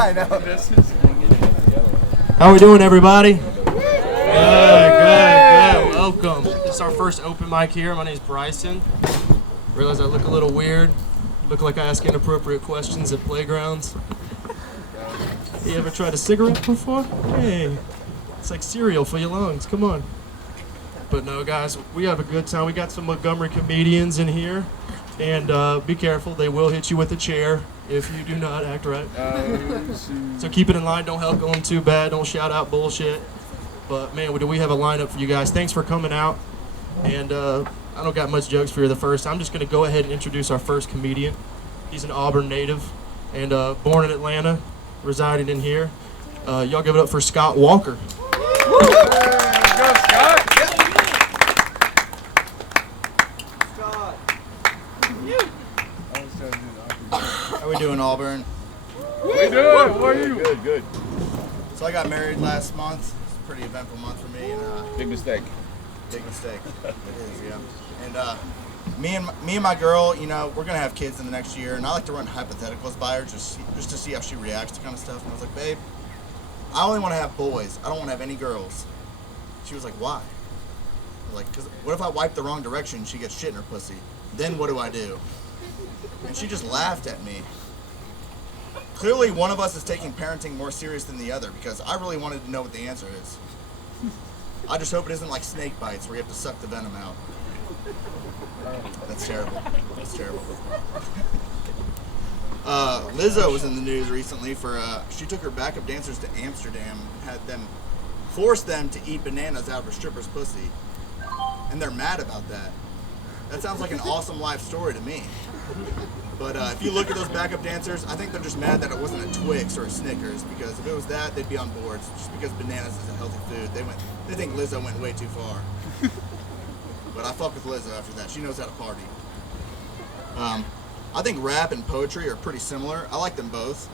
I know. How we doing, everybody? Good. Welcome. This is our first open mic here. My name is Bryson. Realize I look a little weird. Look like I ask inappropriate questions at playgrounds. You ever tried a cigarette before? Hey, it's like cereal for your lungs. Come on. But no, guys, we have a good time. We got some Montgomery comedians in here. And be careful, they will hit you with a chair if you do not act right. So keep it in line, don't help them too bad, don't shout out bullshit. But man, do we have a lineup for you guys. Thanks for coming out. And I don't got much jokes for you the first. I'm just going to go ahead and introduce our first comedian. He's an Auburn native and born in Atlanta, residing in here. Y'all give it up for Scott Walker. How we doing, Auburn? We doing? How are you? Good. So I got married last month. It's a pretty eventful month for me. And, Big mistake. Big mistake. It is, yeah. And me and my girl, you know, we're gonna have kids in the next year, and I like to run hypotheticals by her just to see how she reacts to kind of stuff. And I was like, babe, I only want to have boys. I don't want to have any girls. She was like, why? I was like, 'cause what if I wipe the wrong direction and she gets shit in her pussy? Then what do I do? And she just laughed at me. Clearly, one of us is taking parenting more serious than the other, because I really wanted to know what the answer is. I just hope it isn't like snake bites where you have to suck the venom out. That's terrible. Lizzo was in the news recently for she took her backup dancers to Amsterdam and had them force them to eat bananas out of a stripper's pussy, and they're mad about that. That sounds like an awesome life story to me. But if you look at those backup dancers, I think they're just mad that it wasn't a Twix or a Snickers, because if it was that, they'd be on board. Just because bananas is a healthy food, they think Lizzo went way too far. But I fuck with Lizzo after that. She knows how to party. I think rap and poetry are pretty similar. I like them both.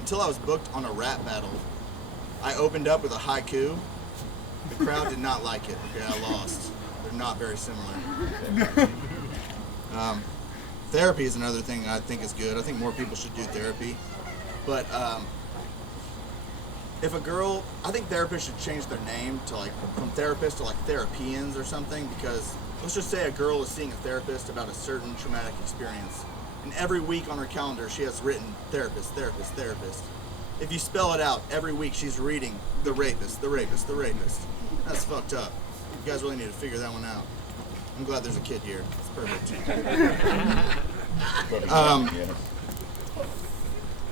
Until I was booked on a rap battle. I opened up with a haiku. The crowd did not like it. Okay, I lost. They're not very similar. Therapy is another thing I think is good. I think more people should do therapy. But if a girl, I think therapists should change their name to from therapist to therapians or something, because let's just say a girl is seeing a therapist about a certain traumatic experience, and every week on her calendar she has written therapist. If you spell it out, every week she's reading the rapist. That's fucked up. You guys really need to figure that one out. I'm glad there's a kid here. It's perfect.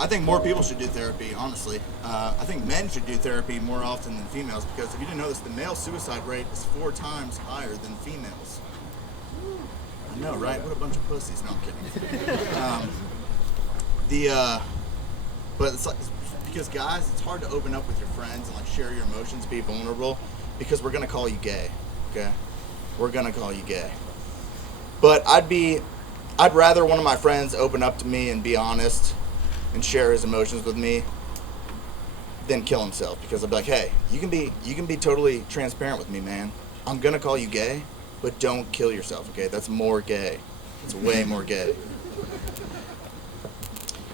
I think more people should do therapy, honestly. I think men should do therapy more often than females, because if you didn't know this, the male suicide rate is 4 times higher than females. I know, right? What a bunch of pussies. No, I'm kidding. But it's because guys, it's hard to open up with your friends and share your emotions, be vulnerable, because we're gonna call you gay, okay? We're gonna call you gay. But I'd rather one of my friends open up to me and be honest and share his emotions with me than kill himself, because I'd be like, hey, you can be totally transparent with me, man. I'm gonna call you gay, but don't kill yourself, okay? That's more gay. It's way more gay.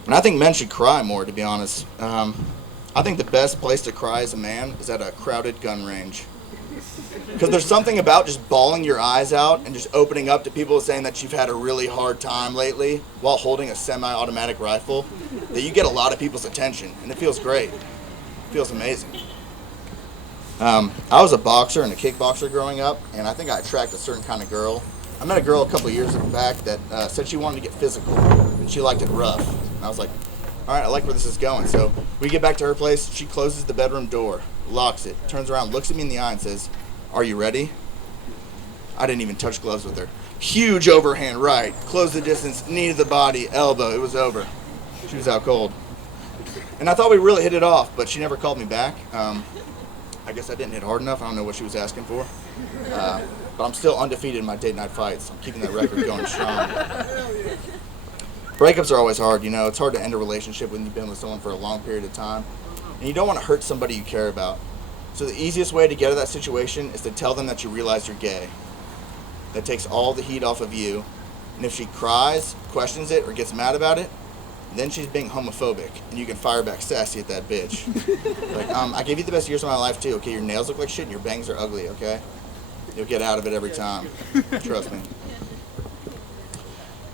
And I think men should cry more, to be honest. I think the best place to cry as a man is at a crowded gun range. Because there's something about just bawling your eyes out and just opening up to people saying that you've had a really hard time lately while holding a semi-automatic rifle, that you get a lot of people's attention, and it feels great. It feels amazing. I was a boxer and a kickboxer growing up, and I think I attract a certain kind of girl. I met a girl a couple of years back that said she wanted to get physical, and she liked it rough. And I was like, all right, I like where this is going. So we get back to her place, she closes the bedroom door, locks it, turns around, looks at me in the eye and says, are you ready? I didn't even touch gloves with her. Huge overhand right, close the distance, knee to the body, elbow, it was over. She was out cold. And I thought we really hit it off, but she never called me back. I guess I didn't hit hard enough. I don't know what she was asking for. But I'm still undefeated in my date night fights. I'm keeping that record going strong. Breakups are always hard, you know. It's hard to end a relationship when you've been with someone for a long period of time. And you don't want to hurt somebody you care about. So the easiest way to get out of that situation is to tell them that you realize you're gay. That takes all the heat off of you. And if she cries, questions it, or gets mad about it, then she's being homophobic, and you can fire back sassy at that bitch. Like, I gave you the best years of my life too. Okay, your nails look like shit and your bangs are ugly. Okay, you'll get out of it every time. Trust me.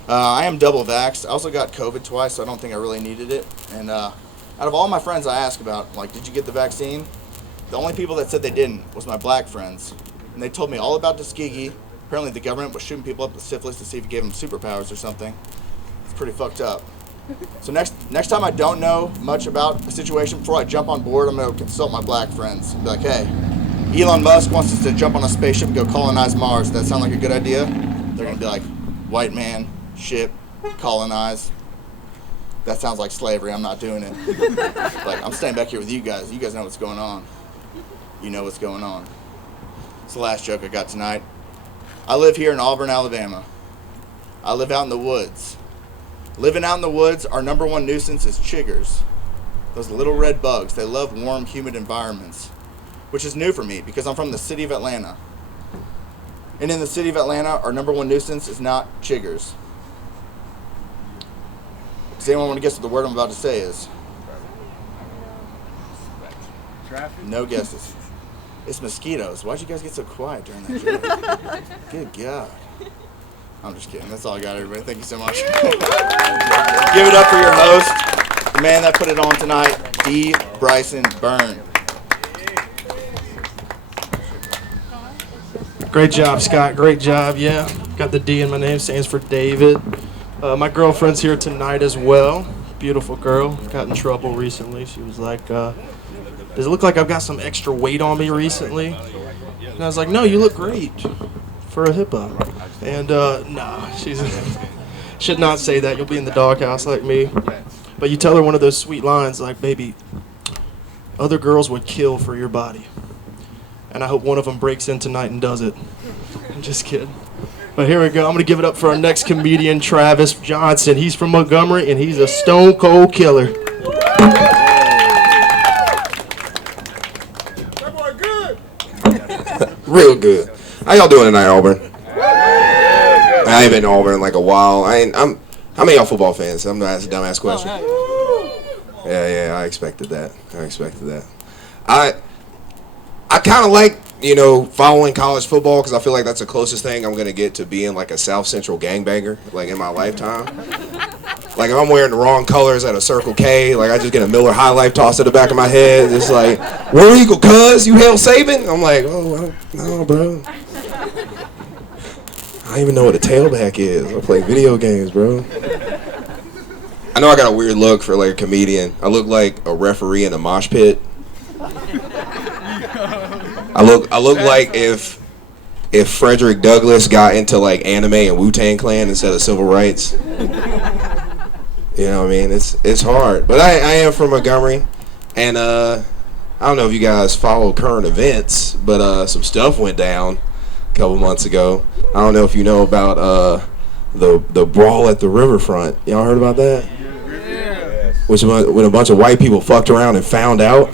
I am double vaxxed. I also got COVID twice, so I don't think I really needed it. And out of all my friends I asked about, like, did you get the vaccine? The only people that said they didn't was my black friends. And they told me all about Tuskegee. Apparently the government was shooting people up with syphilis to see if it gave them superpowers or something. It's pretty fucked up. So next time I don't know much about a situation, before I jump on board, I'm going to consult my black friends. Be like, hey, Elon Musk wants us to jump on a spaceship and go colonize Mars. Does that sound like a good idea? They're going to be like, white man, ship, colonize. That sounds like slavery. I'm not doing it. Like, I'm staying back here with you guys. You guys know what's going on. You know what's going on. It's the last joke I got tonight. I live here in Auburn, Alabama. I live out in the woods. Living out in the woods, our number one nuisance is chiggers. Those little red bugs. They love warm, humid environments, which is new for me because I'm from the city of Atlanta. And in the city of Atlanta, our number one nuisance is not chiggers. Does anyone want to guess what the word I'm about to say is? Traffic? No guesses. It's mosquitoes. Why'd you guys get so quiet during that joke? Good God. I'm just kidding. That's all I got, everybody. Thank you so much. Give it up for your host, the man that put it on tonight, D. Bryson Byrne. Great job, Scott. Great job. Yeah, got the D in my name. Stands for David. My girlfriend's here tonight as well. Beautiful girl. Got in trouble recently. She was like, does it look like I've got some extra weight on me recently? And I was like, no, you look great for a hippo. And nah, she's should not say that. You'll be in the doghouse like me. But you tell her one of those sweet lines like, baby, other girls would kill for your body. And I hope one of them breaks in tonight and does it. I'm just kidding. But here we go. I'm going to give it up for our next comedian, Travis Johnson. He's from Montgomery, and he's a stone cold killer. Real good. How y'all doing tonight, Auburn? I ain't been to Auburn in like a while. How many of y'all football fans? I'm gonna ask a dumbass question. Yeah, I expected that. I kind of like, following college football because I feel like that's the closest thing I'm gonna get to being like a South Central gangbanger, like in my lifetime. Like if I'm wearing the wrong colors at a Circle K, like I just get a Miller High Life tossed to the back of my head. It's like, War Eagle, cuz, you hail Saban? I'm like, oh, I don't know, bro. I don't even know what a tailback is. I play video games, bro. I know I got a weird look for like a comedian. I look like a referee in a mosh pit. I look like if Frederick Douglass got into like anime and Wu-Tang Clan instead of civil rights. You know what I mean? It's hard. But I am from Montgomery, and I don't know if you guys follow current events, but some stuff went down a couple months ago. I don't know if you know about the brawl at the riverfront. Y'all heard about that? Yeah. Which when a bunch of white people fucked around and found out.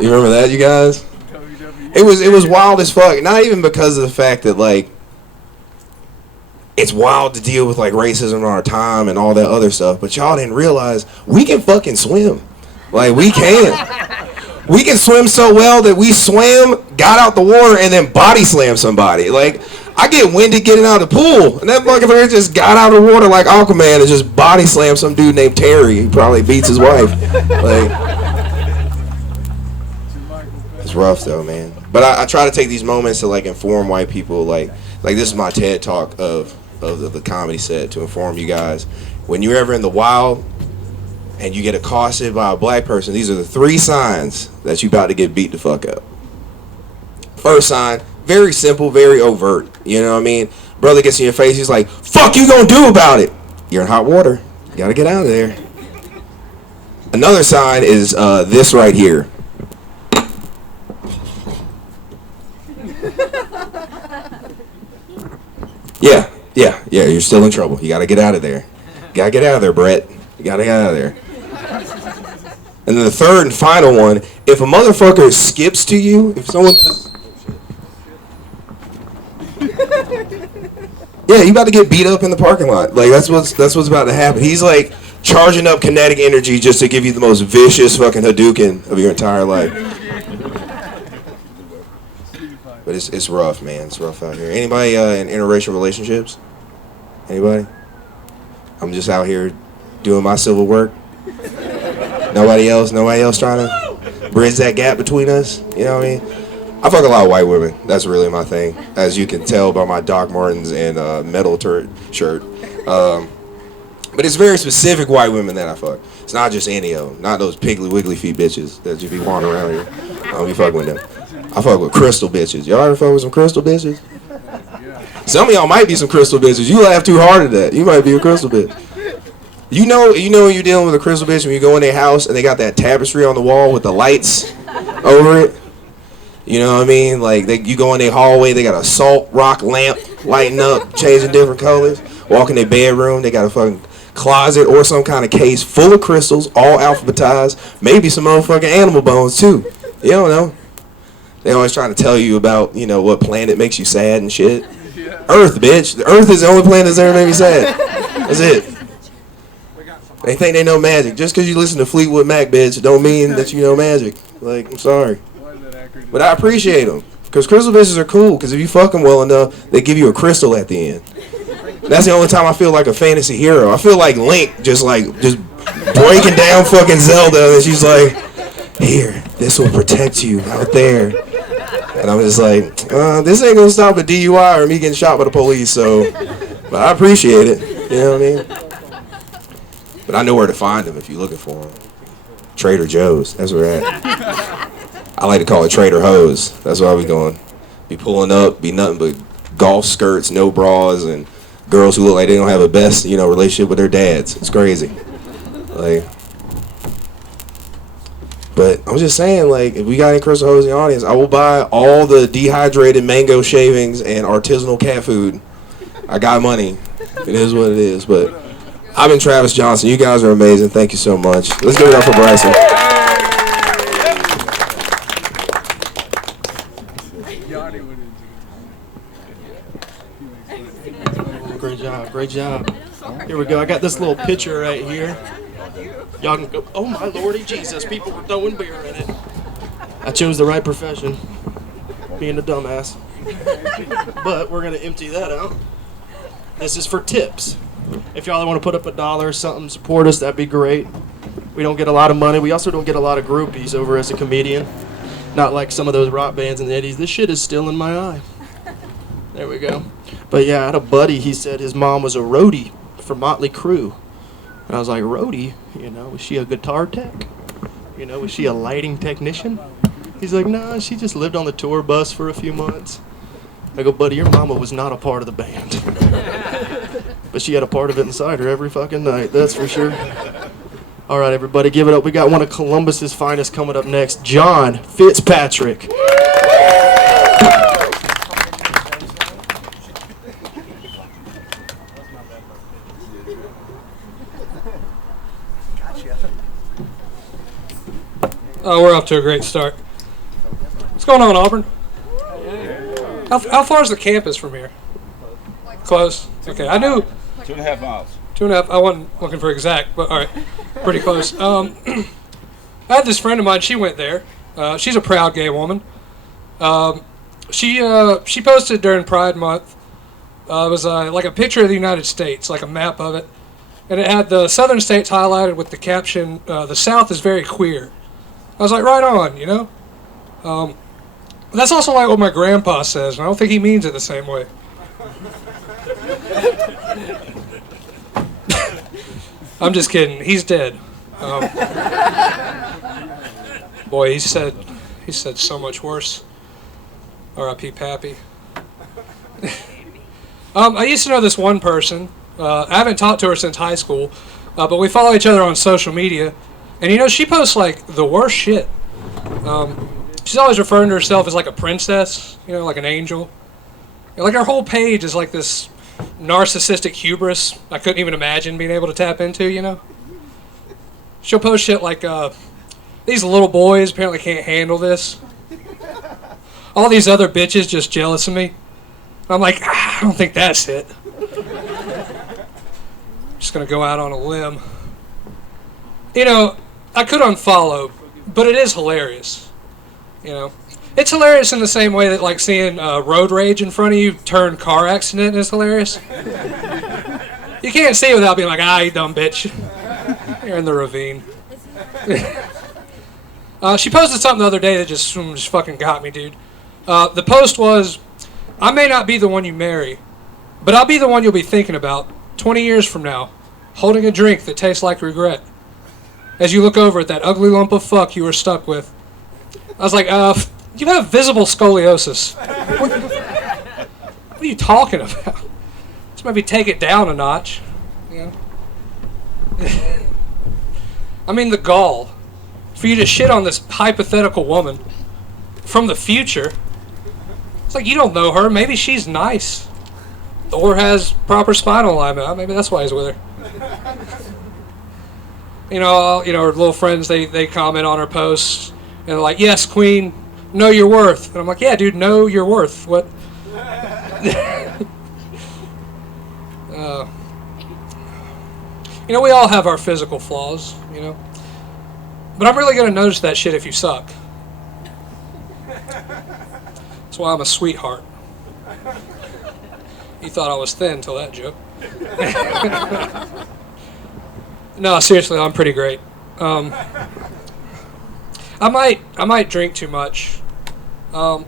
You remember that, you guys? It was wild as fuck. Not even because of the fact that like it's wild to deal with like racism in our time and all that other stuff, but y'all didn't realize we can fucking swim. Like we can swim so well that we swam, got out the water, and then body slammed somebody. Like I get winded getting out of the pool, and that motherfucker just got out of the water like Aquaman and just body slammed some dude named Terry who probably beats his wife. Like it's rough though, man. But I try to take these moments to like inform white people. Like this is my TED talk of the comedy set to inform you guys. When you're ever in the wild and you get accosted by a black person, these are the 3 signs that you about to get beat the fuck up. First sign, very simple, very overt. You know what I mean? Brother gets in your face, he's like, "Fuck you gonna do about it?" You're in hot water. You gotta get out of there. Another sign is this right here. Yeah, you're still in trouble. You gotta get out of there. You gotta get out of there, Brett. You gotta get out of there. And then the third and final one, if a motherfucker skips to you, if someone does... Yeah, you about to get beat up in the parking lot. Like that's what's about to happen. He's like charging up kinetic energy just to give you the most vicious fucking Hadouken of your entire life. But it's rough, man. It's rough out here. Anybody in interracial relationships? Anybody? I'm just out here doing my civil work. Nobody else trying to bridge that gap between us. You know what I mean? I fuck a lot of white women. That's really my thing, as you can tell by my Doc Martens and metal turret shirt. But it's very specific white women that I fuck. It's not just any of them. Not those piggly wiggly feet bitches that you be wandering around here. I don't be fucking with them. I fuck with crystal bitches. Y'all ever fuck with some crystal bitches? Some of y'all might be some crystal bitches. You laugh too hard at that. You might be a crystal bitch. You know when you're dealing with a crystal bitch when you go in their house and they got that tapestry on the wall with the lights over it. You know what I mean? Like you go in their hallway, they got a salt rock lamp lighting up, changing different colors. Walk in their bedroom, they got a fucking closet or some kind of case full of crystals, all alphabetized. Maybe some motherfucking animal bones too. You don't know. They always trying to tell you about, what planet makes you sad and shit. Earth, bitch. The Earth is the only planet that's ever made me sad. That's it. They think they know magic. Just because you listen to Fleetwood Mac, bitch, don't mean that you know magic. Like, I'm sorry. But I appreciate them. Because crystal bitches are cool. Because if you fuck them well enough, they give you a crystal at the end. That's the only time I feel like a fantasy hero. I feel like Link just breaking down fucking Zelda. And she's like, here, this will protect you out there. And I'm just like, this ain't going to stop a DUI or me getting shot by the police. So, but I appreciate it. You know what I mean? But I know where to find them if you're looking for them. Trader Joe's. That's where we're at. I like to call it Trader Hose. That's why we going. Be pulling up, be nothing but golf skirts, no bras, and girls who look like they don't have a best, relationship with their dads. It's crazy. But I'm just saying, if we got any crystal hoes in the audience, I will buy all the dehydrated mango shavings and artisanal cat food. I got money. It is what it is. But I've been Travis Johnson. You guys are amazing. Thank you so much. Let's give it up for Bryson. Great job. Here we go. I got this little picture right here. Y'all can go. Oh my lordy Jesus! People were throwing beer in it. I chose the right profession, being a dumbass. But we're gonna empty that out. This is for tips. If y'all want to put up $1 or something, support us. That'd be great. We don't get a lot of money. We also don't get a lot of groupies over as a comedian. Not like some of those rock bands in the 80s. This shit is still in my eye. There we go. But yeah, I had a buddy. He said his mom was a roadie for Motley Crue. And I was like, roadie? Was she a guitar tech? Was she a lighting technician? He's like, nah, she just lived on the tour bus for a few months. I go, buddy, your mama was not a part of the band. But she had a part of it inside her every fucking night, that's for sure. All right, everybody, give it up. We got one of Columbus's finest coming up next, John Fitzpatrick. Oh, we're off to a great start. What's going on, Auburn? How far is the campus from here? Close. Okay, I knew. 2.5 miles. 2.5. I wasn't looking for exact, but all right, pretty close. I had this friend of mine. She went there. She's a proud gay woman. She posted during Pride Month. It was like a picture of the United States, like a map of it, and it had the southern states highlighted with the caption, "The South is very queer." I was like, right on, That's also like what my grandpa says, and I don't think he means it the same way. I'm just kidding. He's dead. Boy, he said so much worse. R.I.P. Pappy. I used to know this one person. I haven't talked to her since high school, but we follow each other on social media. And she posts like the worst shit. She's always referring to herself as like a princess, like an angel. And, like her whole page is like this narcissistic hubris I couldn't even imagine being able to tap into, She'll post shit like, these little boys apparently can't handle this. All these other bitches just jealous of me. I'm like, I don't think that's it. Just gonna go out on a limb. You know, I could unfollow, but it is hilarious. You know, it's hilarious in the same way that like seeing road rage in front of you turn car accident is hilarious. You can't see it without being like, you dumb bitch. You're in the ravine. She posted something the other day that just fucking got me, dude. The post was, I may not be the one you marry, but I'll be the one you'll be thinking about 20 years from now, holding a drink that tastes like regret. As you look over at that ugly lump of fuck you were stuck with. I was like, you have visible scoliosis. What are you talking about? Just maybe take it down a notch. You know? I mean, the gall. For you to shit on this hypothetical woman from the future. It's like, you don't know her. Maybe she's nice. Or has proper spinal alignment. Maybe that's why he's with her. You know, her little friends, they comment on her posts. And they're like, yes, queen, know your worth. And I'm like, yeah, dude, know your worth. What? You know, we all have our physical flaws, you know. But I'm really going to notice that shit if you suck. That's why I'm a sweetheart. You thought I was thin till that joke. No, seriously, I'm pretty great. I might drink too much. Have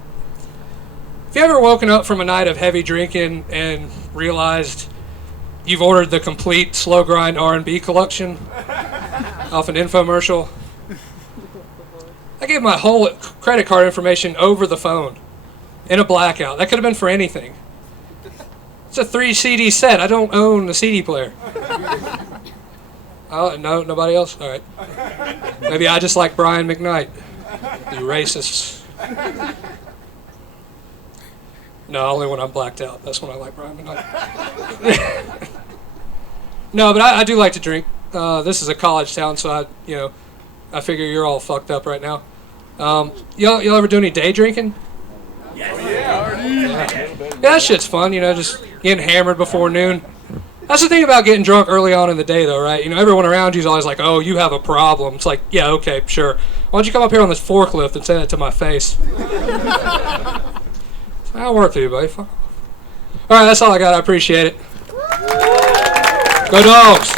you ever woken up from a night of heavy drinking and realized you've ordered the complete slow grind R&B collection off an infomercial? I gave my whole credit card information over the phone in a blackout. That could have been for anything. It's a 3 CD set. I don't own a CD player. Oh, no, nobody else? All right. Maybe I just like Brian McKnight. You racists. No, only when I'm blacked out. That's when I like Brian McKnight. No, but I do like to drink. This is a college town, so I figure you're all fucked up right now. Y'all ever do any day drinking? Yeah, that shit's fun, just getting hammered before noon. That's the thing about getting drunk early on in the day, though, right? Everyone around you is always like, oh, you have a problem. It's like, yeah, okay, sure. Why don't you come up here on this forklift and say that to my face? I'll work for you, buddy. Fuck off. All right, that's all I got. I appreciate it. Go Dogs!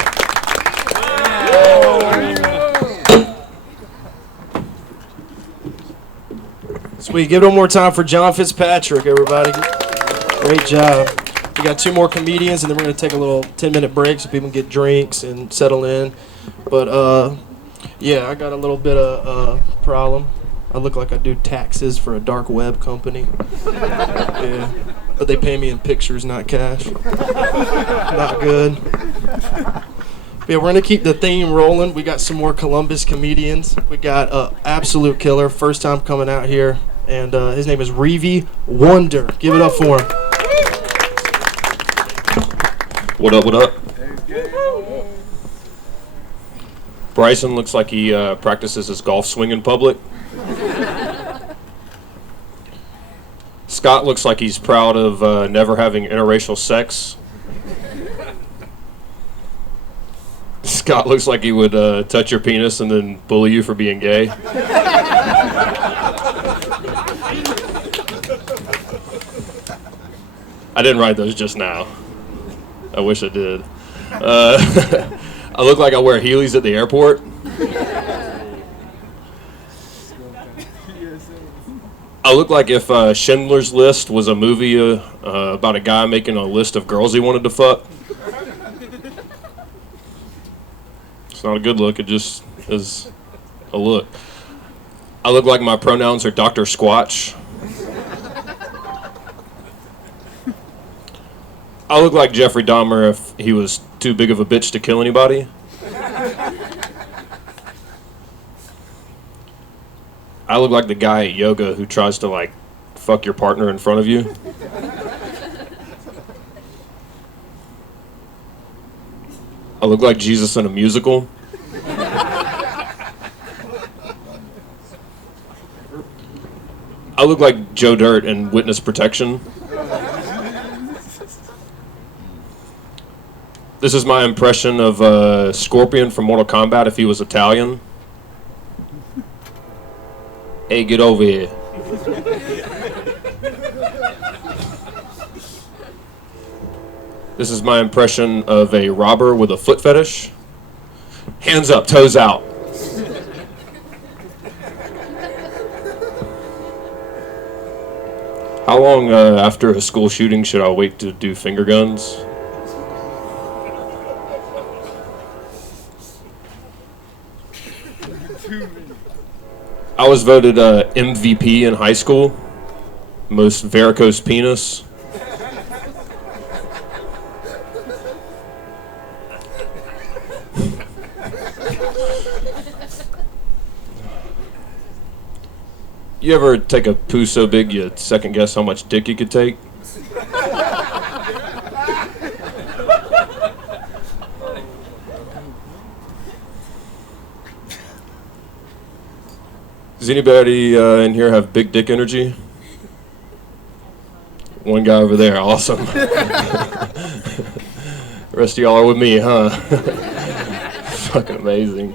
Sweet. Give it one more time for John Fitzpatrick, everybody. Great job. We got 2 more comedians, and then we're going to take a little 10-minute break so people can get drinks and settle in. But, yeah, I got a little bit of problem. I look like I do taxes for a dark web company. Yeah. But they pay me in pictures, not cash. Not good. But yeah, we're going to keep the theme rolling. We got some more Columbus comedians. We got Absolute Killer, first time coming out here. And his name is Reevy Wonder. Give it up for him. What up, what up? Bryson looks like he practices his golf swing in public. Scott looks like he's proud of never having interracial sex. Scott looks like he would touch your penis and then bully you for being gay. I didn't write those just now. I wish I did. I look like I wear Heelys at the airport. I look like if Schindler's List was a movie about a guy making a list of girls he wanted to fuck. It's not a good look, it just is a look. I look like my pronouns are Dr. Squatch. I look like Jeffrey Dahmer if he was too big of a bitch to kill anybody. I look like the guy at yoga who tries to, fuck your partner in front of you. I look like Jesus in a musical. I look like Joe Dirt in Witness Protection. This is my impression of Scorpion from Mortal Kombat if he was Italian. Hey, get over here. This is my impression of a robber with a foot fetish. Hands up, toes out. How long after a school shooting should I wait to do finger guns? I was voted MVP in high school. Most varicose penis. You ever take a poo so big you second guess how much dick you could take? Does anybody in here have big dick energy? One guy over there, awesome. The rest of y'all are with me, huh? Fucking amazing.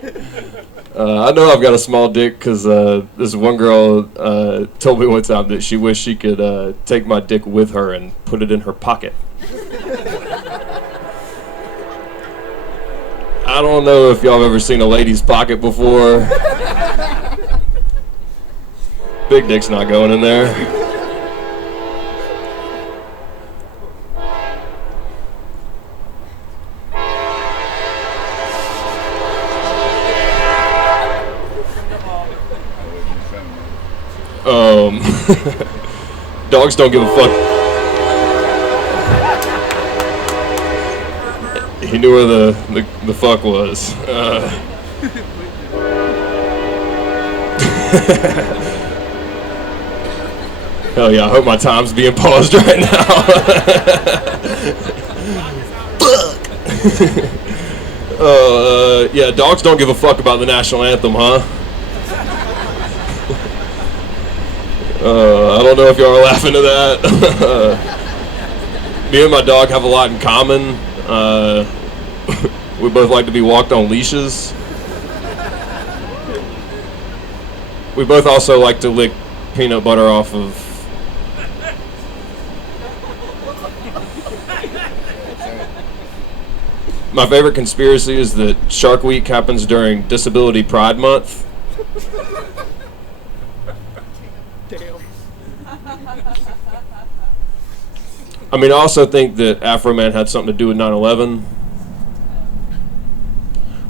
I know I've got a small dick because this one girl told me one time that she wished she could take my dick with her and put it in her pocket. I don't know if y'all have ever seen a lady's pocket before. Big dick's not going in there. Dogs don't give a fuck. He knew where the fuck was. Hell yeah, I hope my time's being paused right now. Fuck. Yeah, dogs don't give a fuck about the national anthem, huh? I don't know if y'all are laughing at that. Me and my dog have a lot in common. We both like to be walked on leashes. We both also like to lick peanut butter off of... My favorite conspiracy is that Shark Week happens during Disability Pride Month. I mean, I also think that Afro Man had something to do with 9/11.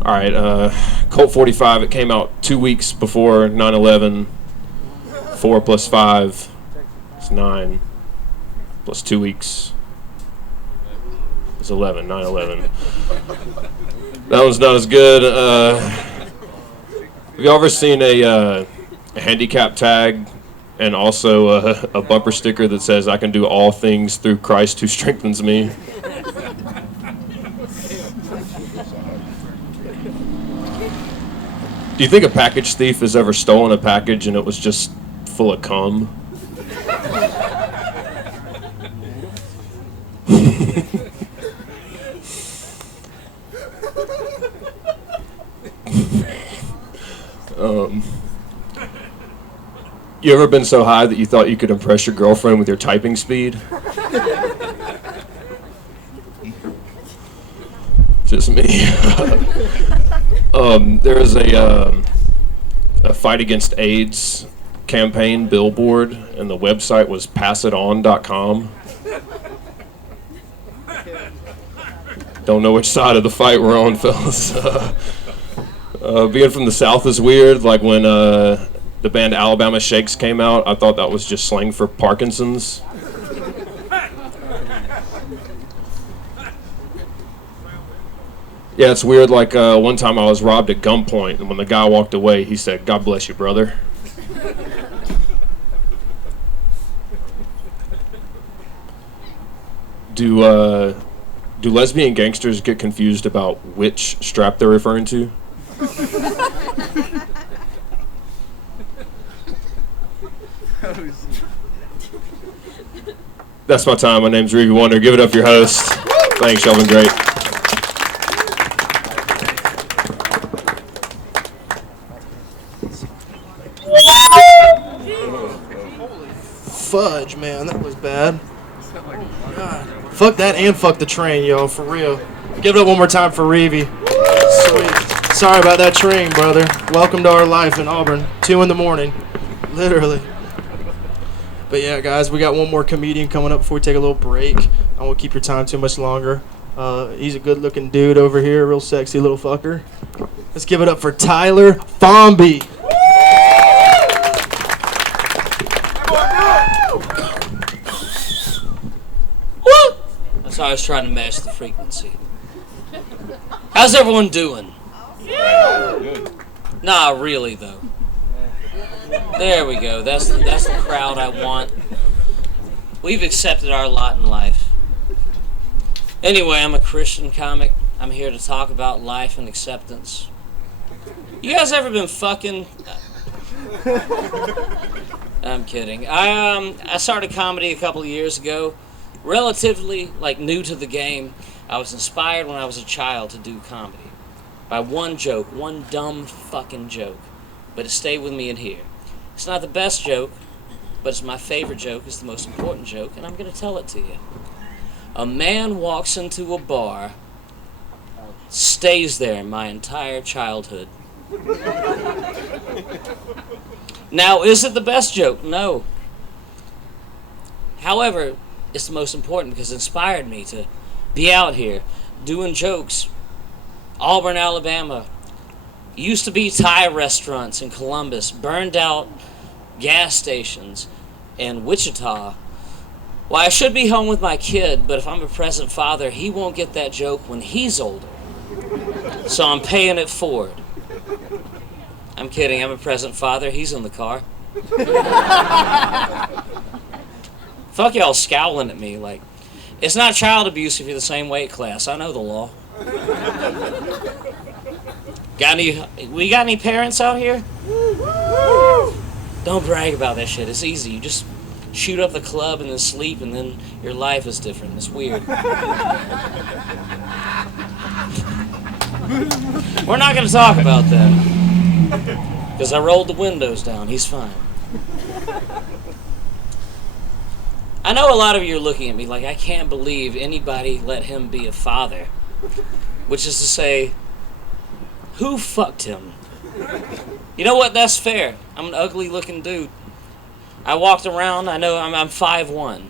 All right, Colt 45, it came out 2 weeks before 9/11. 4 plus 5 is 9. Plus 2 weeks is 11, 9/11. That one's not as good. Have you ever seen a handicap tag and also a bumper sticker that says, "I can do all things through Christ who strengthens me"? Do you think a package thief has ever stolen a package and it was just full of cum? You ever been so high that you thought you could impress your girlfriend with your typing speed? Just me. There was a fight against AIDS campaign billboard, and the website was passiton.com. Don't know which side of the fight we're on, fellas. Being from the South is weird. Like when the band Alabama Shakes came out, I thought that was just slang for Parkinson's. Yeah, it's weird. Like one time I was robbed at gunpoint, and when the guy walked away, he said, "God bless you, brother." Do lesbian gangsters get confused about which strap they're referring to? That's my time. My name's Reevy Wonder. Give it up for your host. Thanks, y'all been great. Fudge, man, that was bad. God. Fuck that and fuck the train, yo, for real. Give it up one more time for Reevy. Sweet. Sorry about that train, brother. Welcome to our life in Auburn. 2 in the morning. Literally. But yeah, guys, we got one more comedian coming up before we take a little break. I won't keep your time too much longer. He's a good-looking dude over here, real sexy little fucker. Let's give it up for Tyler Fomby. That's how I was trying to match the frequency. How's everyone doing? Nah, really though. There we go. That's the crowd I want. We've accepted our lot in life. Anyway, I'm a Christian comic. I'm here to talk about life and acceptance. You guys ever been fucking? I'm kidding. I started comedy a couple of years ago. Relatively new to the game. I was inspired when I was a child to do comedy by one joke, one dumb fucking joke, but it stayed with me in here. It's not the best joke, but it's my favorite joke. It's the most important joke, and I'm going to tell it to you. A man walks into a bar, stays there my entire childhood. Now, is it the best joke? No. However, it's the most important because it inspired me to be out here doing jokes. Auburn, Alabama. Used to be Thai restaurants in Columbus. Burned out gas stations in Wichita. Well, I should be home with my kid, but if I'm a present father, he won't get that joke when he's older. So I'm paying it forward. I'm kidding. I'm a present father. He's in the car. Fuck y'all scowling at me like, it's not child abuse if you're the same weight class. I know the law. We got any parents out here? Don't brag about that shit. It's easy. You just shoot up the club and then sleep, and then your life is different. It's weird. We're not going to talk about that. Because I rolled the windows down. He's fine. I know a lot of you are looking at me like, I can't believe anybody let him be a father. Which is to say, who fucked him? You know what? That's fair. I'm an ugly looking dude. I walked around. I know I'm 5'1".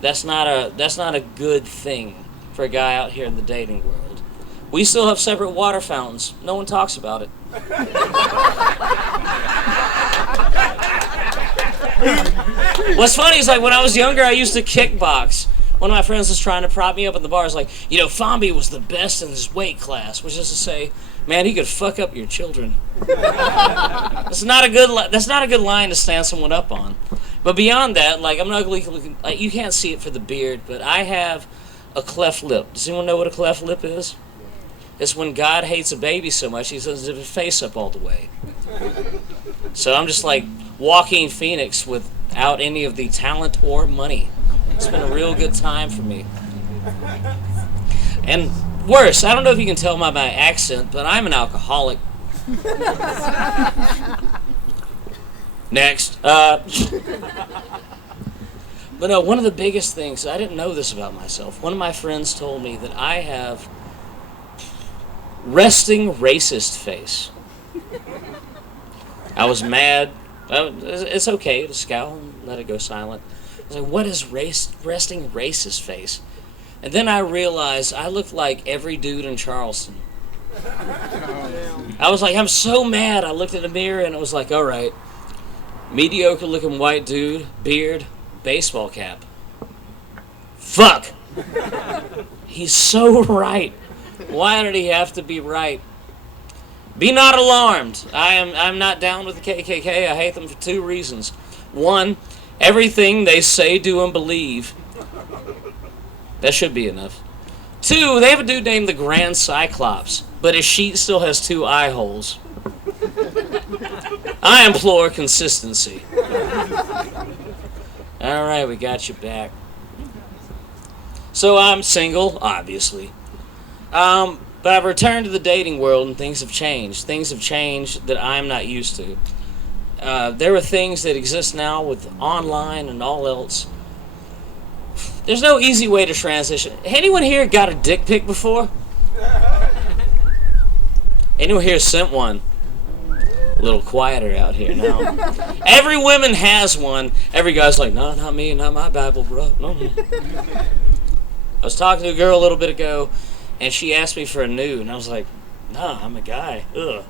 That's not a good thing for a guy out here in the dating world. We still have separate water fountains. No one talks about it. What's funny is when I was younger, I used to kickbox. One of my friends was trying to prop me up in the bar. I was like, Fomby was the best in his weight class, which is to say, man, he could fuck up your children. That's not a good line to stand someone up on. But beyond that, I'm not ugly looking. You can't see it for the beard, but I have a cleft lip. Does anyone know what a cleft lip is? It's when God hates a baby so much he doesn't his face up all the way. So I'm just like Joaquin Phoenix without any of the talent or money. It's been a real good time for me. And worse, I don't know if you can tell by my accent, but I'm an alcoholic. Next. But no, one of the biggest things, I didn't know this about myself. One of my friends told me that I have resting racist face. I was mad. It's okay to scowl and let it go silent. I was like, what is resting racist face? And then I realized I looked like every dude in Charleston. I was like, I'm so mad. I looked in the mirror and it was like, all right, mediocre looking white dude, beard, baseball cap. Fuck. He's so right. Why did he have to be right? Be not alarmed. I'm not down with the KKK. I hate them for 2 reasons. 1, everything they say, do, and believe. That should be enough. 2, they have a dude named the Grand Cyclops, but his sheet still has 2 eye holes. I implore consistency. Alright, we got you back. So I'm single, obviously. But I've returned to the dating world and things have changed. Things have changed that I'm not used to. There are things that exist now with online and all else. There's no easy way to transition. Anyone here got a dick pic before? Anyone here sent one? A little quieter out here now. Every woman has one. Every guy's like, no, not me, not my Bible, bro. No. I was talking to a girl a little bit ago, and she asked me for a nude, and I was like, nah, I'm a guy. Ugh.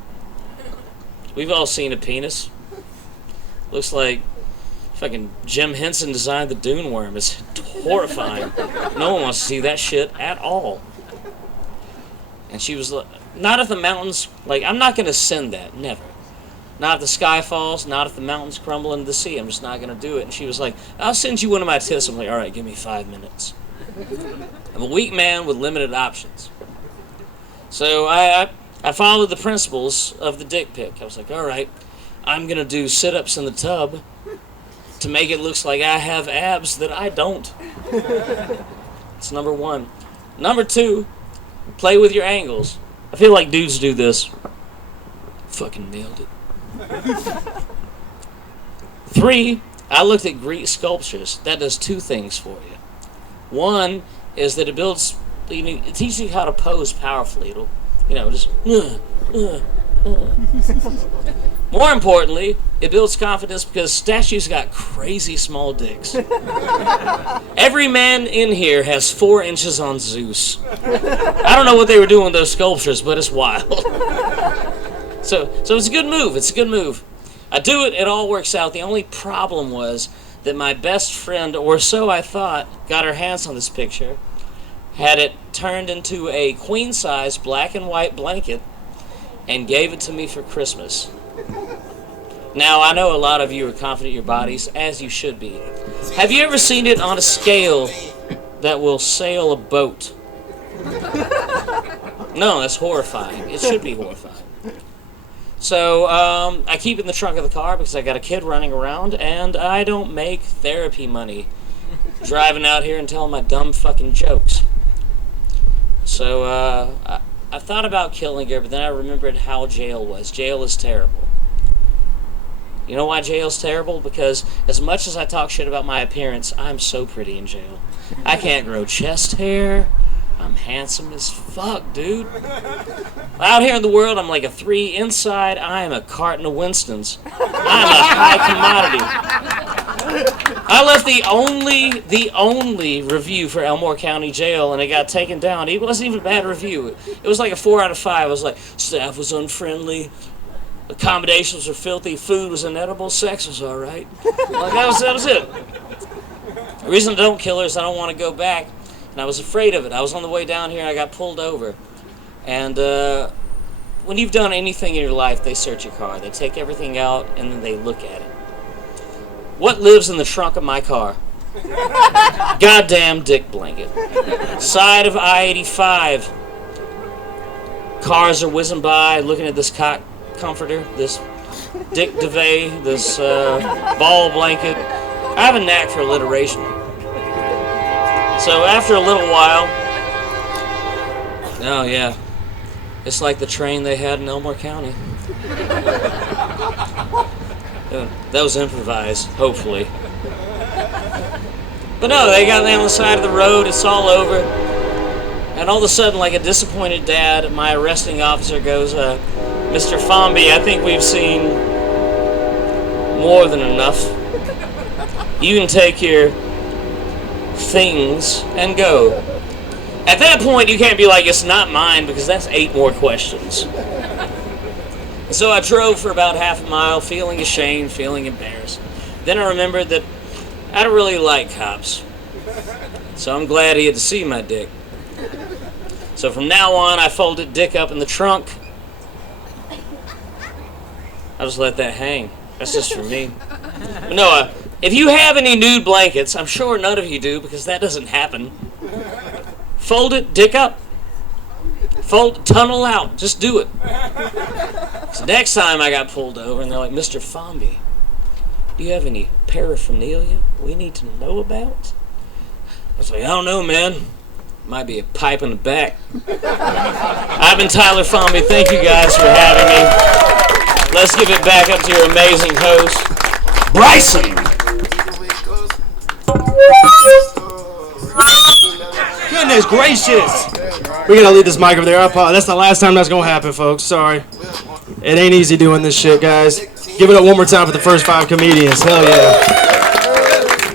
We've all seen a penis. Looks like fucking Jim Henson designed the Dune worm. It's horrifying. No one wants to see that shit at all. And she was like, not if the mountains, like, I'm not going to send that, never. Not if the sky falls, not if the mountains crumble into the sea. I'm just not going to do it. And she was like, I'll send you one of my tips. I'm like, all right, give me 5 minutes. I'm a weak man with limited options. So I followed the principles of the dick pic. I was like, all right, I'm going to do sit-ups in the tub to make it look like I have abs that I don't. It's number 1. Number 2, play with your angles. I feel like dudes do this. Fucking nailed it. 3, I looked at Greek sculptures. That does 2 things for you. 1 is that it builds, it teaches you how to pose powerfully. It'll, just. More importantly, it builds confidence because statues got crazy small dicks. Every man in here has 4 inches on Zeus. I don't know what they were doing with those sculptures, but it's wild. So it's a good move. It's a good move. I do it, it all works out. The only problem was that my best friend, or so I thought, got her hands on this picture, had it turned into a queen-size black and white blanket, and gave it to me for Christmas. Now, I know a lot of you are confident in your bodies, as you should be. Have you ever seen it on a scale that will sail a boat? No, that's horrifying. It should be horrifying. So, I keep it in the trunk of the car because I got a kid running around, and I don't make therapy money driving out here and telling my dumb fucking jokes. So, I thought about killing her, but then I remembered how jail was. Jail is terrible. You know why jail's terrible? Because as much as I talk shit about my appearance, I'm so pretty in jail. I can't grow chest hair. I'm handsome as fuck, dude. Out here in the world, I'm like a 3. Inside, I am a carton of Winston's. I'm a high commodity. I left the only review for Elmore County Jail, and it got taken down. It wasn't even a bad review. It was like a 4 out of 5. I was like, staff was unfriendly, accommodations were filthy, food was inedible, sex was all right. Like, that was it. The reason I don't kill her is I don't want to go back. And I was afraid of it. I was on the way down here and I got pulled over. And when you've done anything in your life, they search your car. They take everything out and then they look at it. What lives in the trunk of my car? Goddamn dick blanket. Side of I-85. Cars are whizzing by looking at this cock comforter, this dick duvet, this ball blanket. I have a knack for alliteration. So after a little while, oh yeah, it's like the train they had in Elmore County. That was improvised, hopefully. But no, they got me on the side of the road, it's all over. And all of a sudden, like a disappointed dad, my arresting officer goes, Mr. Fomby, I think we've seen more than enough. You can take your things and go. At that point, you can't be like, it's not mine, because that's 8 more questions. So I drove for about half a mile, feeling ashamed, feeling embarrassed. Then I remembered that I don't really like cops. So I'm glad he had to see my dick. So from now on, I folded dick up in the trunk. I just let that hang. That's just for me. But no, if you have any nude blankets, I'm sure none of you do because that doesn't happen. Fold it, dick up. Fold, tunnel out. Just do it. So next time I got pulled over and they're like, Mr. Fomby, do you have any paraphernalia we need to know about? I was like, I don't know, man. Might be a pipe in the back. I've been Tyler Fomby. Thank you guys for having me. Let's give it back up to your amazing host, Bryson. Goodness gracious. We gotta leave this mic over there. That's the last time that's gonna happen, folks. Sorry. It ain't easy doing this shit, guys. Give it up one more time for the first 5 comedians. Hell yeah.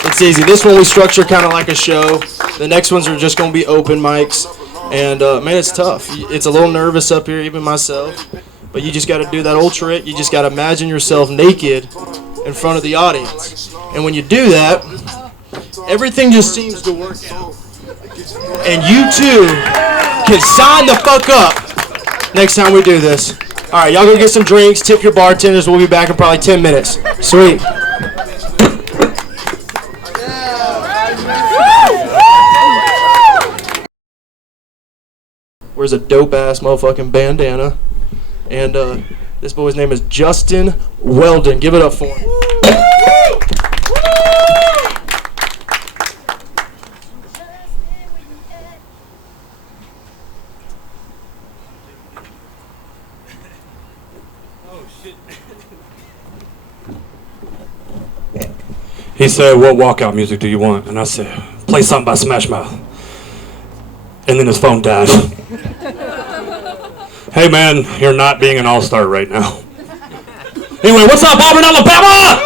It's easy. This one we structure kind of like a show. The next ones are just going to be open mics. And, man, it's tough. It's a little nervous up here, even myself. But you just got to do that old trick. You just got to imagine yourself naked in front of the audience. And when you do that, everything just seems to work out. And you, too, can sign the fuck up next time we do this. All right, y'all go get some drinks, tip your bartenders. We'll be back in probably 10 minutes. Sweet. Wears a dope-ass motherfucking bandana. And this boy's name is Justin Weldon. Give it up for him. He said, "What walkout music do you want?" And I said, "Play something by Smash Mouth." And then his phone died. Hey man, you're not being an all-star right now. Anyway, what's up, Auburn, Alabama?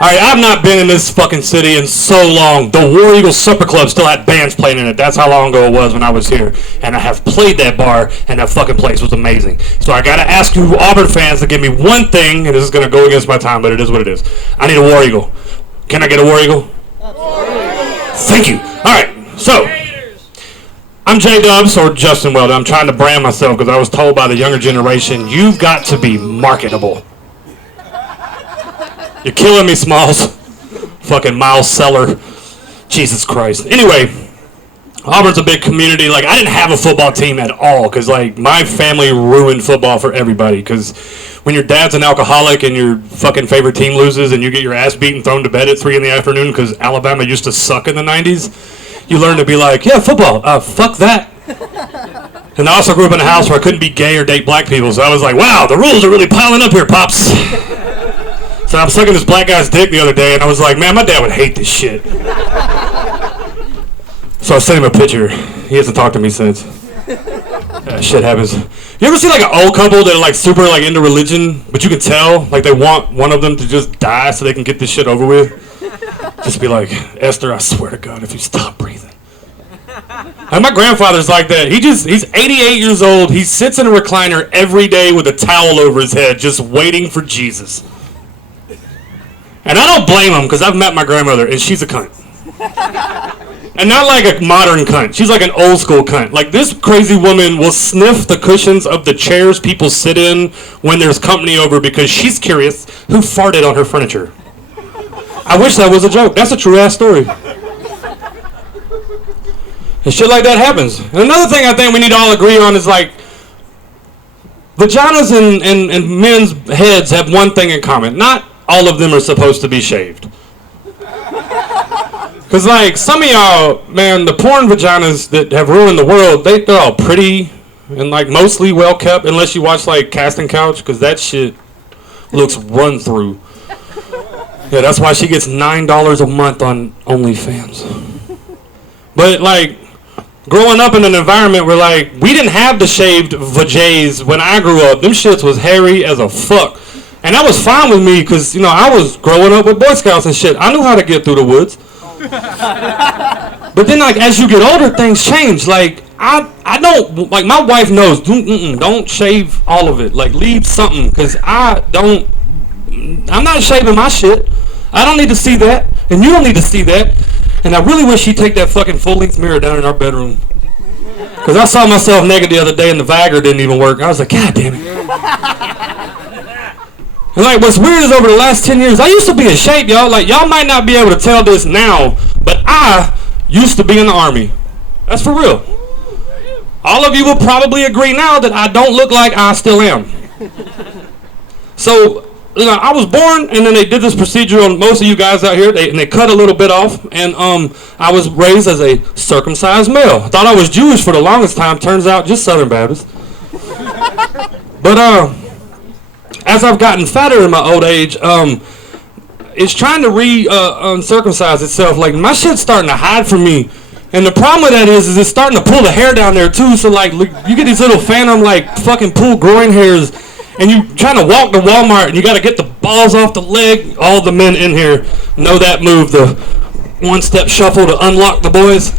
Alright, I've not been in this fucking city in so long. The War Eagle Supper Club still had bands playing in it. That's how long ago it was when I was here. And I have played that bar, and that fucking place was amazing. So I gotta ask you Auburn fans to give me one thing, and this is gonna go against my time, but it is what it is. I need a War Eagle. Can I get a War Eagle? Thank you. Alright, so I'm J-Dubs, or Justin Weldon. I'm trying to brand myself because I was told by the younger generation, you've got to be marketable. You're killing me, Smalls. Fucking Miles Seller. Jesus Christ. Anyway, Auburn's a big community. Like, I didn't have a football team at all because, like, my family ruined football for everybody because when your dad's an alcoholic and your fucking favorite team loses and you get your ass beaten thrown to bed at 3 in the afternoon because Alabama used to suck in the 90s, you learn to be like, yeah, football, fuck that. And I also grew up in a house where I couldn't be gay or date black people, so I was like, wow, the rules are really piling up here, Pops. So I'm sucking this black guy's dick the other day, and I was like, man, my dad would hate this shit. So I sent him a picture. He hasn't talked to me since. Shit happens. You ever see like an old couple that are like super like into religion, but you can tell like they want one of them to just die so they can get this shit over with? Just be like, Esther, I swear to God, if you stop breathing. And my grandfather's like that. He's 88 years old. He sits in a recliner every day with a towel over his head just waiting for Jesus. And I don't blame him because I've met my grandmother and she's a cunt. And not like a modern cunt. She's like an old school cunt. Like this crazy woman will sniff the cushions of the chairs people sit in when there's company over because she's curious who farted on her furniture. I wish that was a joke. That's a true ass story. And shit like that happens. And another thing I think we need to all agree on is like vaginas and men's heads have one thing in common. Not all of them are supposed to be shaved. Because, like, some of y'all, man, the porn vaginas that have ruined the world, they're all pretty and, like, mostly well-kept, unless you watch, like, Casting Couch, because that shit looks run through. Yeah, that's why she gets $9 a month on OnlyFans. But, like, growing up in an environment where, like, we didn't have the shaved vajays when I grew up. Them shits was hairy as a fuck. And that was fine with me because, you know, I was growing up with Boy Scouts and shit. I knew how to get through the woods. But then, like, as you get older, things change. Like, I don't, like, my wife knows, don't shave all of it. Like, leave something because I'm not shaving my shit. I don't need to see that. And you don't need to see that. And I really wish she'd take that fucking full-length mirror down in our bedroom. Because I saw myself naked the other day and the Viagra didn't even work. I was like, God damn it. And like, what's weird is over the last 10 years, I used to be in shape, y'all. Like, y'all might not be able to tell this now, but I used to be in the Army. That's for real. All of you will probably agree now that I don't look like I still am. So, I was born, and then they did this procedure on most of you guys out here, and they cut a little bit off, and I was raised as a circumcised male. I thought I was Jewish for the longest time. Turns out, just Southern Baptist. But as I've gotten fatter in my old age, it's trying to uncircumcise itself. Like, my shit's starting to hide from me. And the problem with that is it's starting to pull the hair down there too. So like, you get these little phantom like fucking pull groin hairs, and you trying to walk to Walmart, and you got to get the balls off the leg. All the men in here know that move, the one-step shuffle to unlock the boys.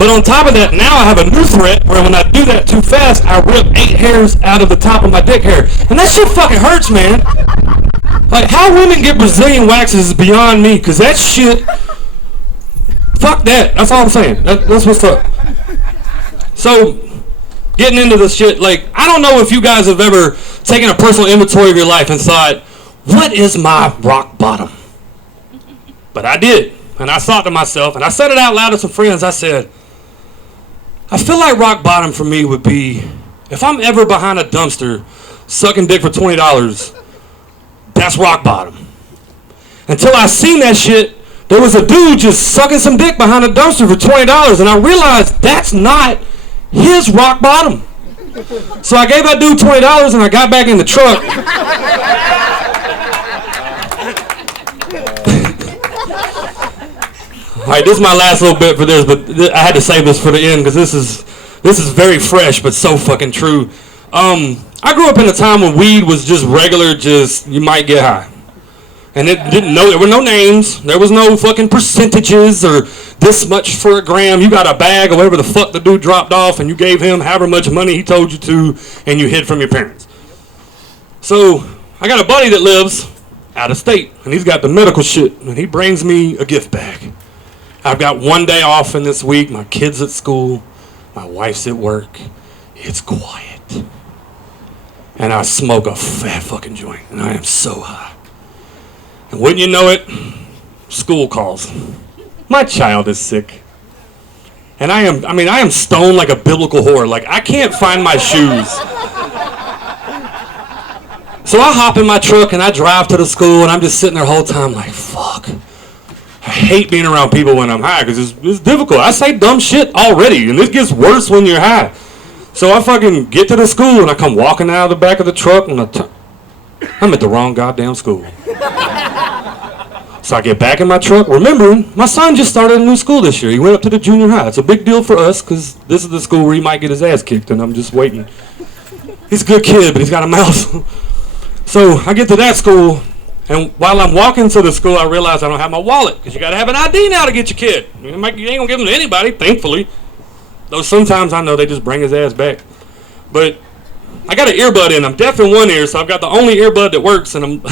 But on top of that, now I have a new threat where when I do that too fast, I rip 8 hairs out of the top of my dick hair, and that shit fucking hurts, man. Like, how women get Brazilian waxes is beyond me, cause that shit. Fuck that. That's all I'm saying. That's what's up. So, getting into this shit, like, I don't know if you guys have ever taken a personal inventory of your life and thought, what is my rock bottom? But I did. And I thought to myself, and I said it out loud to some friends, I said, I feel like rock bottom for me would be, if I'm ever behind a dumpster sucking dick for $20, that's rock bottom. Until I seen that shit, there was a dude just sucking some dick behind a dumpster for $20, and I realized that's not his rock bottom. So I gave that dude $20, and I got back in the truck. All right, this is my last little bit for this, but I had to save this for the end because this is very fresh, but so fucking true. I grew up in a time when weed was just regular, just you might get high. And it didn't know, there were no names, there was no fucking percentages or this much for a gram. You got a bag or whatever the fuck the dude dropped off, and you gave him however much money he told you to, and you hid from your parents. So I got a buddy that lives out of state, and he's got the medical shit, and he brings me a gift bag. I've got one day off in this week, my kid's at school, my wife's at work, it's quiet. And I smoke a fat fucking joint, and I am so high. And wouldn't you know it, school calls. My child is sick. And I am stoned like a biblical whore. Like, I can't find my shoes. So I hop in my truck and I drive to the school, and I'm just sitting there the whole time like, fuck. I hate being around people when I'm high because it's difficult. I say dumb shit already, and it gets worse when you're high. So I fucking get to the school, and I come walking out of the back of the truck, and I'm at the wrong goddamn school. So I get back in my truck, remembering my son just started a new school this year. He went up to the junior high. It's a big deal for us because this is the school where he might get his ass kicked, and I'm just waiting. He's a good kid, but he's got a mouth. So I get to that school, and while I'm walking to the school, I realize I don't have my wallet because you got to have an ID now to get your kid. You ain't going to give them to anybody, thankfully. Though sometimes I know they just bring his ass back. But I got an earbud in. I'm deaf in one ear, so I've got the only earbud that works. And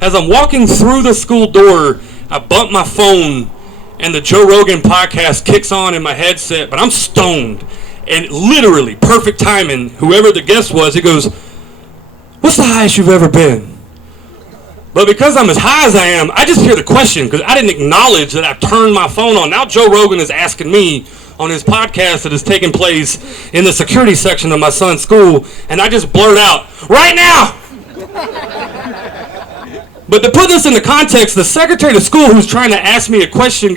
as I'm walking through the school door, I bump my phone, and the Joe Rogan podcast kicks on in my headset. But I'm stoned, and literally perfect timing. Whoever the guest was, he goes, "What's the highest you've ever been?" But because I'm as high as I am, I just hear the question because I didn't acknowledge that I turned my phone on. Now Joe Rogan is asking me on his podcast that is taking place in the security section of my son's school, and I just blurt out, "Right now!" But to put this into context, the secretary of school who's trying to ask me a question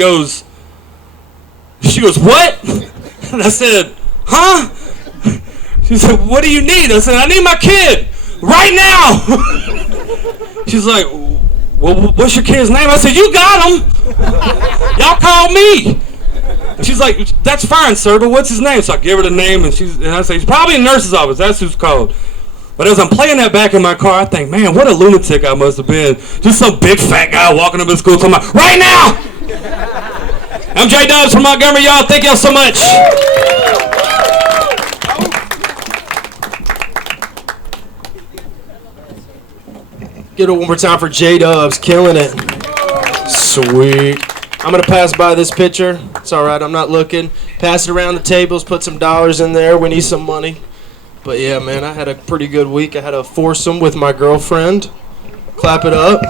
she goes, "What?" And I said, "Huh?" She said, "What do you need?" I said, "I need my kid right now." She's like, "Well, what's your kid's name?" I said, "You got him. Y'all call me." And she's like, "That's fine, sir, but what's his name?" So I give her the name, and I say, "He's probably in the nurse's office. That's who's called." But as I'm playing that back in my car, I think, man, what a lunatic I must have been. Just some big fat guy walking up to school talking about, "Right now!" I'm J Dubs from Montgomery, y'all. Thank y'all so much. Get it one more time for J Dubs, killing it. Sweet. I'm gonna pass by this picture. It's all right. I'm not looking. Pass it around the tables. Put some dollars in there. We need some money. But yeah, man, I had a pretty good week. I had a foursome with my girlfriend. Clap it up.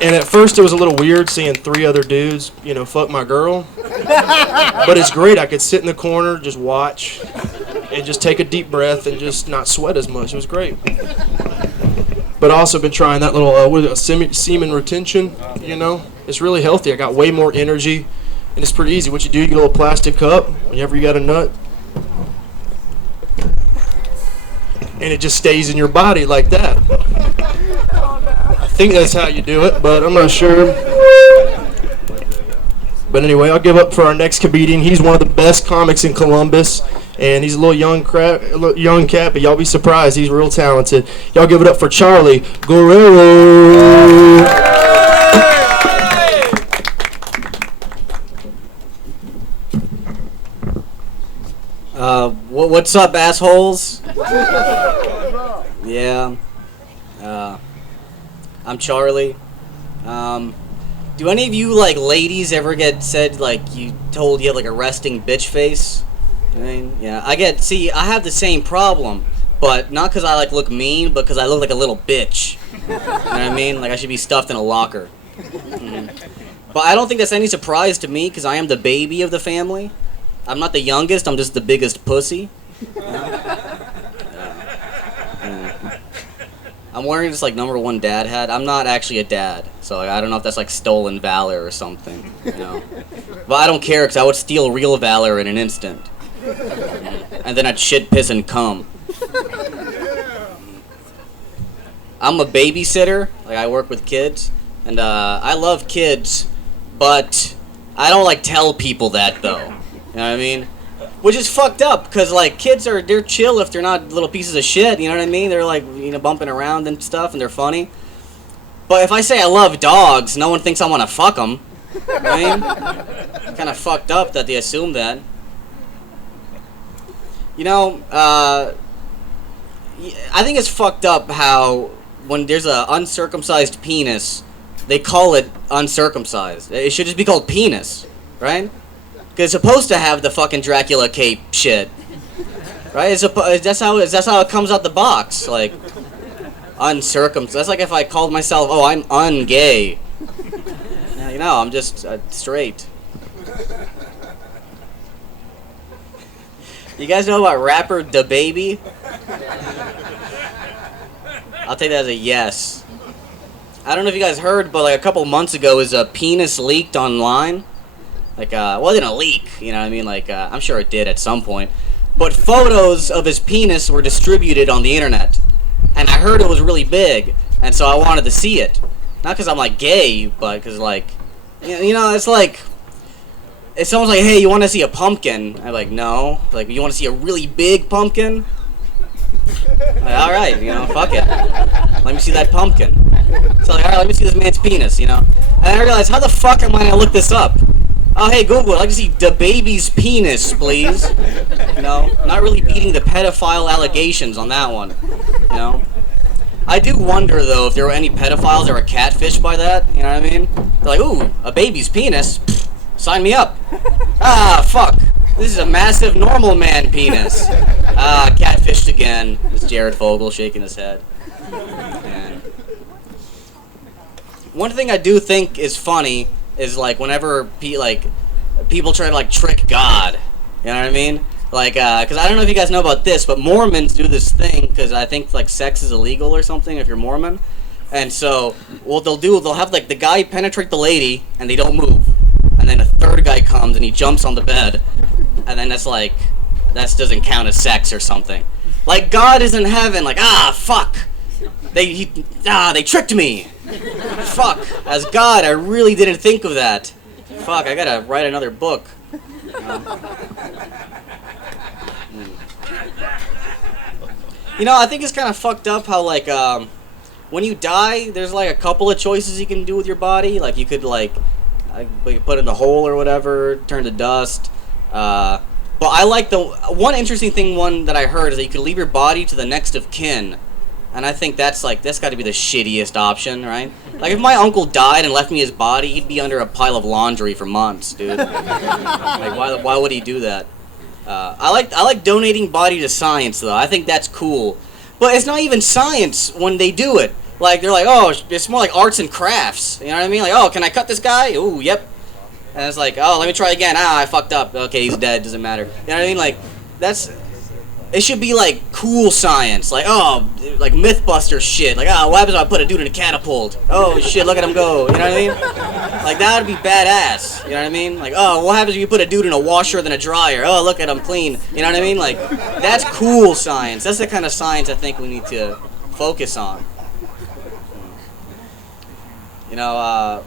And at first it was a little weird seeing 3 other dudes, fuck my girl. But it's great. I could sit in the corner, just watch, and just take a deep breath and just not sweat as much. It was great. But I also been trying that little what is it, semen retention. You know, it's really healthy. I got way more energy, and it's pretty easy. What you do, you get a little plastic cup whenever you got a nut, and it just stays in your body like that. I think that's how you do it, but I'm not sure. But anyway, I'll give up for our next comedian. He's one of the best comics in Columbus, and he's a little young cat, but y'all be surprised. He's real talented. Y'all give it up for Charlie Guerrero. What's up, assholes? Yeah. I'm Charlie. Do any of you, like, ladies ever get said, like, you told you have, like, a resting bitch face? I mean, yeah. I have the same problem, but not because I, like, look mean, but because I look like a little bitch. You know what I mean? Like, I should be stuffed in a locker. But I don't think that's any surprise to me, because I am the baby of the family. I'm not the youngest, I'm just the biggest pussy. I'm wearing this, like, #1 dad hat. I'm not actually a dad, so like, I don't know if that's, like, stolen valor or something, you know. But I don't care, because I would steal real valor in an instant. And then I'd shit, piss, and cum. I'm a babysitter. Like, I work with kids, and I love kids, but I don't, like, tell people that, though. You know what I mean? Which is fucked up, because, like, kids they're chill if they're not little pieces of shit, you know what I mean? They're, like, you know, bumping around and stuff, and they're funny. But if I say I love dogs, no one thinks I want to fuck them. You know what I mean? Kind of fucked up that they assume that. You know, I think it's fucked up how when there's a uncircumcised penis, they call it uncircumcised. It should just be called penis, right? Because it's supposed to have the fucking Dracula cape shit, right? That's how it comes out the box, like uncircumcised. That's like if I called myself, oh, I'm ungay. Yeah, you know, I'm just straight. You guys know about rapper DaBaby? I'll take that as a yes. I don't know if you guys heard, but like a couple months ago, his penis leaked online. Like, it wasn't a leak, you know what I mean? Like, I'm sure it did at some point. But photos of his penis were distributed on the internet. And I heard it was really big, and so I wanted to see it. Not because I'm, like, gay, but because, like, you know, it's like, if someone's like, hey, you want to see a pumpkin? I'm like, no. Like, you want to see a really big pumpkin? Like, alright, you know, fuck it. Let me see that pumpkin. So, like, alright, let me see this man's penis, you know? And I realized, how the fuck am I going to look this up? Oh, hey, Google, I'd like to see DaBaby's penis, please. You know, not really beating the pedophile allegations on that one. You know? I do wonder, though, if there were any pedophiles that were catfished by that. You know what I mean? They're like, ooh, a baby's penis? Pfft, sign me up. Ah, fuck. This is a massive normal man penis. Ah, catfished again. This is Jared Fogle shaking his head. And one thing I do think is funny is like whenever people try to like trick God, you know what I mean? Like, because I don't know if you guys know about this, but Mormons do this thing because I think like sex is illegal or something if you're Mormon, and so what they'll have like the guy penetrate the lady and they don't move, and then a third guy comes and he jumps on the bed, and then that doesn't count as sex or something. Like God is in heaven, like fuck, they tricked me. Fuck, as God, I really didn't think of that. Fuck, I gotta write another book. You know, I think it's kind of fucked up how, like, when you die, there's, like, a couple of choices you can do with your body. Like, you could, like put it in the hole or whatever, turn to dust. But I like the one interesting thing that I heard is that you could leave your body to the next of kin. And I think that's got to be the shittiest option, right? Like, if my uncle died and left me his body, he'd be under a pile of laundry for months, dude. Like, why would he do that? I like donating body to science, though. I think that's cool. But it's not even science when they do it. Like, they're like, oh, it's more like arts and crafts. You know what I mean? Like, oh, can I cut this guy? Ooh, yep. And it's like, oh, let me try again. I fucked up. Okay, he's dead. Doesn't matter. You know what I mean? Like, that's... it should be like cool science, like like MythBuster shit. Like what happens if I put a dude in a catapult? Oh shit, look at him go. You know what I mean? Like that would be badass. You know what I mean? Like what happens if you put a dude in a washer than a dryer? Oh look at him clean. You know what I mean? Like that's cool science. That's the kind of science I think we need to focus on. You know,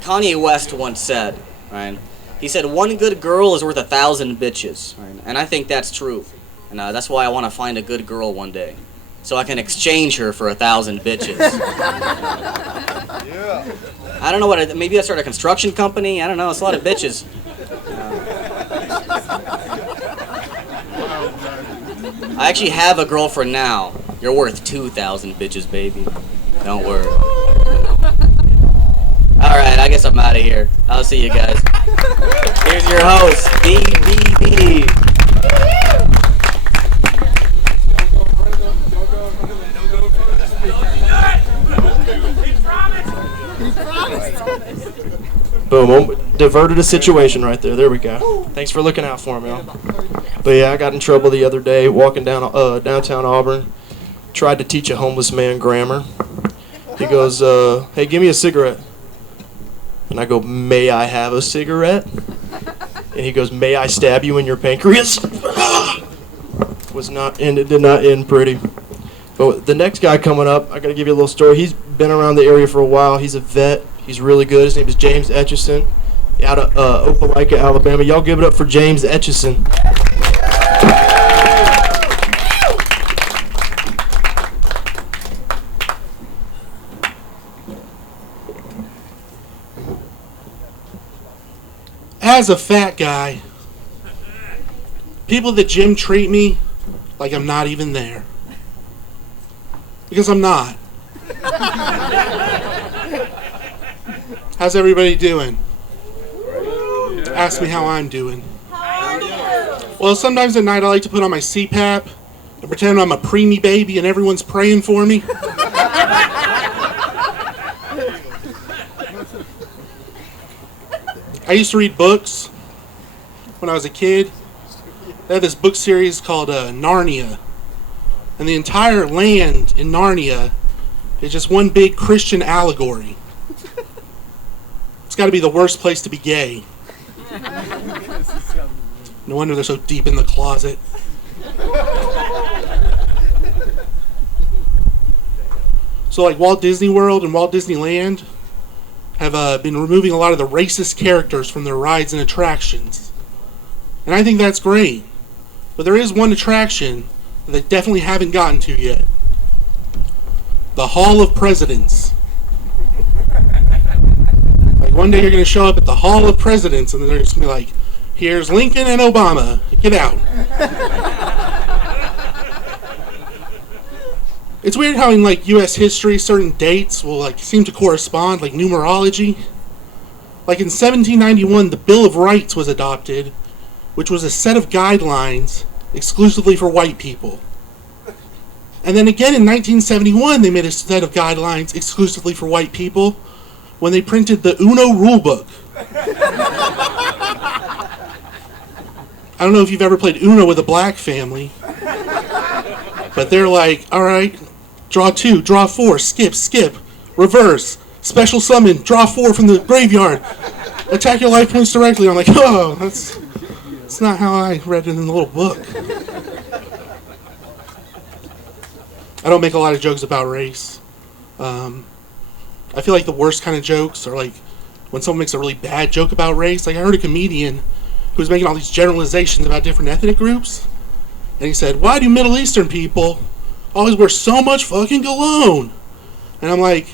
Kanye West once said, right? He said, "One good girl is worth 1,000 bitches," right? And I think that's true. And that's why I want to find a good girl one day, so I can exchange her for 1,000 bitches. Yeah. I don't know maybe I start a construction company. I don't know. It's a lot of bitches. I actually have a girlfriend now. You're worth 2,000 bitches, baby. Don't worry. All right, I guess I'm out of here. I'll see you guys. Here's your host, BBB. Boom, diverted a situation right there. There we go. Thanks for looking out for me. But yeah, I got in trouble the other day walking down downtown Auburn. Tried to teach a homeless man grammar. He goes, "Hey, give me a cigarette." And I go, "May I have a cigarette?" And he goes, "May I stab you in your pancreas?" It did not end pretty. But the next guy coming up, I got to give you a little story. He's been around the area for a while. He's a vet. He's really good. His name is James Etchison, out of Opelika, Alabama. Y'all give it up for James Etchison. As a fat guy, people at the gym treat me like I'm not even there. Because I'm not. How's everybody doing? Ask me how I'm doing. Well, sometimes at night I like to put on my CPAP and pretend I'm a preemie baby and everyone's praying for me. I used to read books when I was a kid. They had this book series called Narnia. And the entire land in Narnia is just one big Christian allegory. It's got to be the worst place to be gay. No wonder they're so deep in the closet. So like Walt Disney World and Walt Disneyland have been removing a lot of the racist characters from their rides and attractions. And I think that's great. But there is one attraction that they definitely haven't gotten to yet. The Hall of Presidents. Like one day you're going to show up at the Hall of Presidents and then they're just going to be like, "Here's Lincoln and Obama. Get out." It's weird how in like U.S. history certain dates will like seem to correspond, like numerology. Like in 1791, the Bill of Rights was adopted, which was a set of guidelines exclusively for white people. And then again in 1971, they made a set of guidelines exclusively for white people when they printed the Uno rulebook. I don't know if you've ever played Uno with a black family, but they're like, "All right, draw 2, draw 4, skip, reverse, special summon, draw 4 from the graveyard, attack your life points directly." I'm like, oh, that's not how I read it in the little book. I don't make a lot of jokes about race. I feel like the worst kind of jokes are like when someone makes a really bad joke about race. Like I heard a comedian who was making all these generalizations about different ethnic groups, and he said, "Why do Middle Eastern people always wear so much fucking cologne?" And I'm like,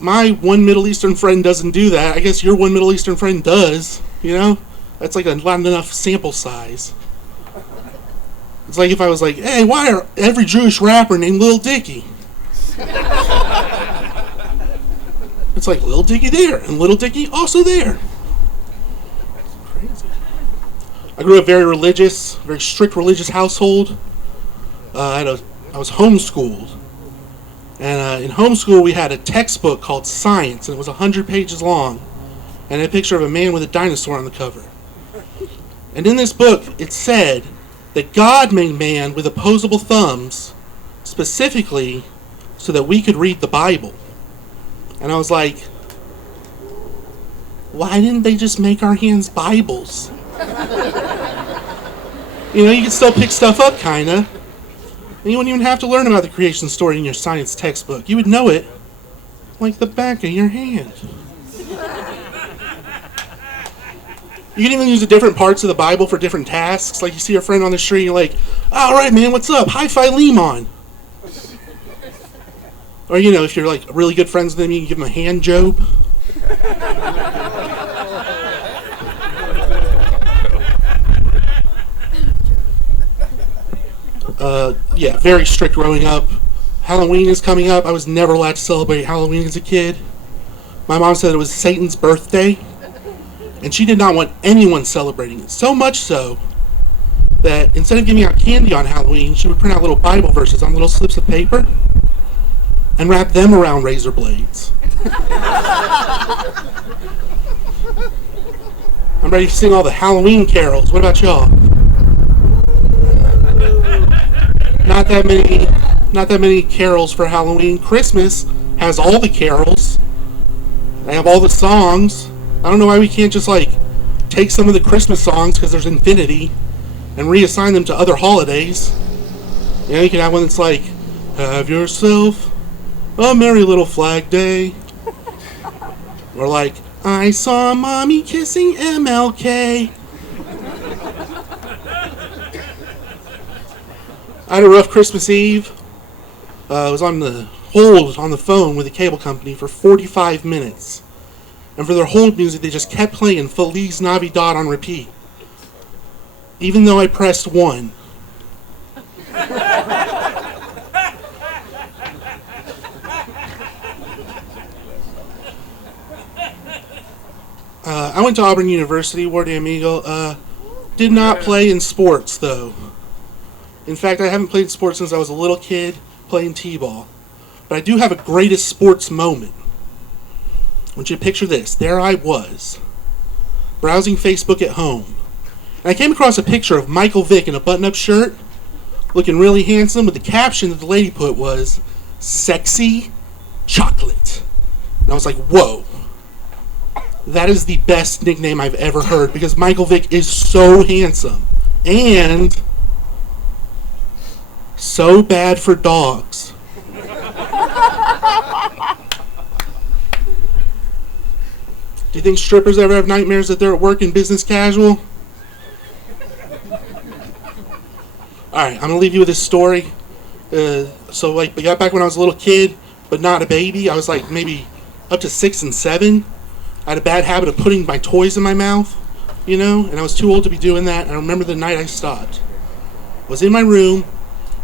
my one Middle Eastern friend doesn't do that. I guess your one Middle Eastern friend does, you know? That's like not enough sample size. It's like if I was like, "Hey, why are every Jewish rapper named Lil Dicky?" It's like Lil Dicky there, and Little Dicky also there. Crazy. I grew up very religious, very strict religious household. I was homeschooled. And in homeschool, we had a textbook called Science, and it was 100 pages long, and a picture of a man with a dinosaur on the cover. And in this book, it said that God made man with opposable thumbs specifically so that we could read the Bible. And I was like, why didn't they just make our hands Bibles? You know, you can still pick stuff up, kinda. And you wouldn't even have to learn about the creation story in your science textbook. You would know it like the back of your hand. You can even use the different parts of the Bible for different tasks. Like you see your friend on the street, and you're like, all right, man, what's up? Hi, Philemon. Or, you know, if you're like really good friends with them, you can give them a hand job. Yeah, very strict growing up. Halloween is coming up. I was never allowed to celebrate Halloween as a kid. My mom said it was Satan's birthday, and she did not want anyone celebrating it. So much so that instead of giving out candy on Halloween, she would print out little Bible verses on little slips of paper and wrap them around razor blades. I'm ready to sing all the Halloween carols. What about y'all? Not that many carols for Halloween. Christmas has all the carols. They have all the songs. I don't know why we can't just like take some of the Christmas songs, because there's infinity, and reassign them to other holidays. You know, you can have one that's like, have yourself a merry little Flag Day. Or like, I saw Mommy kissing MLK. I had a rough Christmas Eve. I was on the hold on the phone with the cable company for 45 minutes. And for their hold music, they just kept playing Feliz Navidad on repeat. Even though I pressed 1. I went to Auburn University, War de Amigo. Did not play in sports, though. In fact, I haven't played sports since I was a little kid playing t-ball. But I do have a greatest sports moment. I want you to picture this. There I was, browsing Facebook at home. And I came across a picture of Michael Vick in a button-up shirt, looking really handsome, but the caption that the lady put was, "Sexy Chocolate." And I was like, whoa. That is the best nickname I've ever heard, because Michael Vick is so handsome. And so bad for dogs. Do you think strippers ever have nightmares that they're at work in business casual? Alright, I'm going to leave you with this story. So, like, back when I was a little kid, but not a baby, I was like maybe up to 6 and 7. I had a bad habit of putting my toys in my mouth, you know, and I was too old to be doing that. And I remember the night I stopped. I was in my room,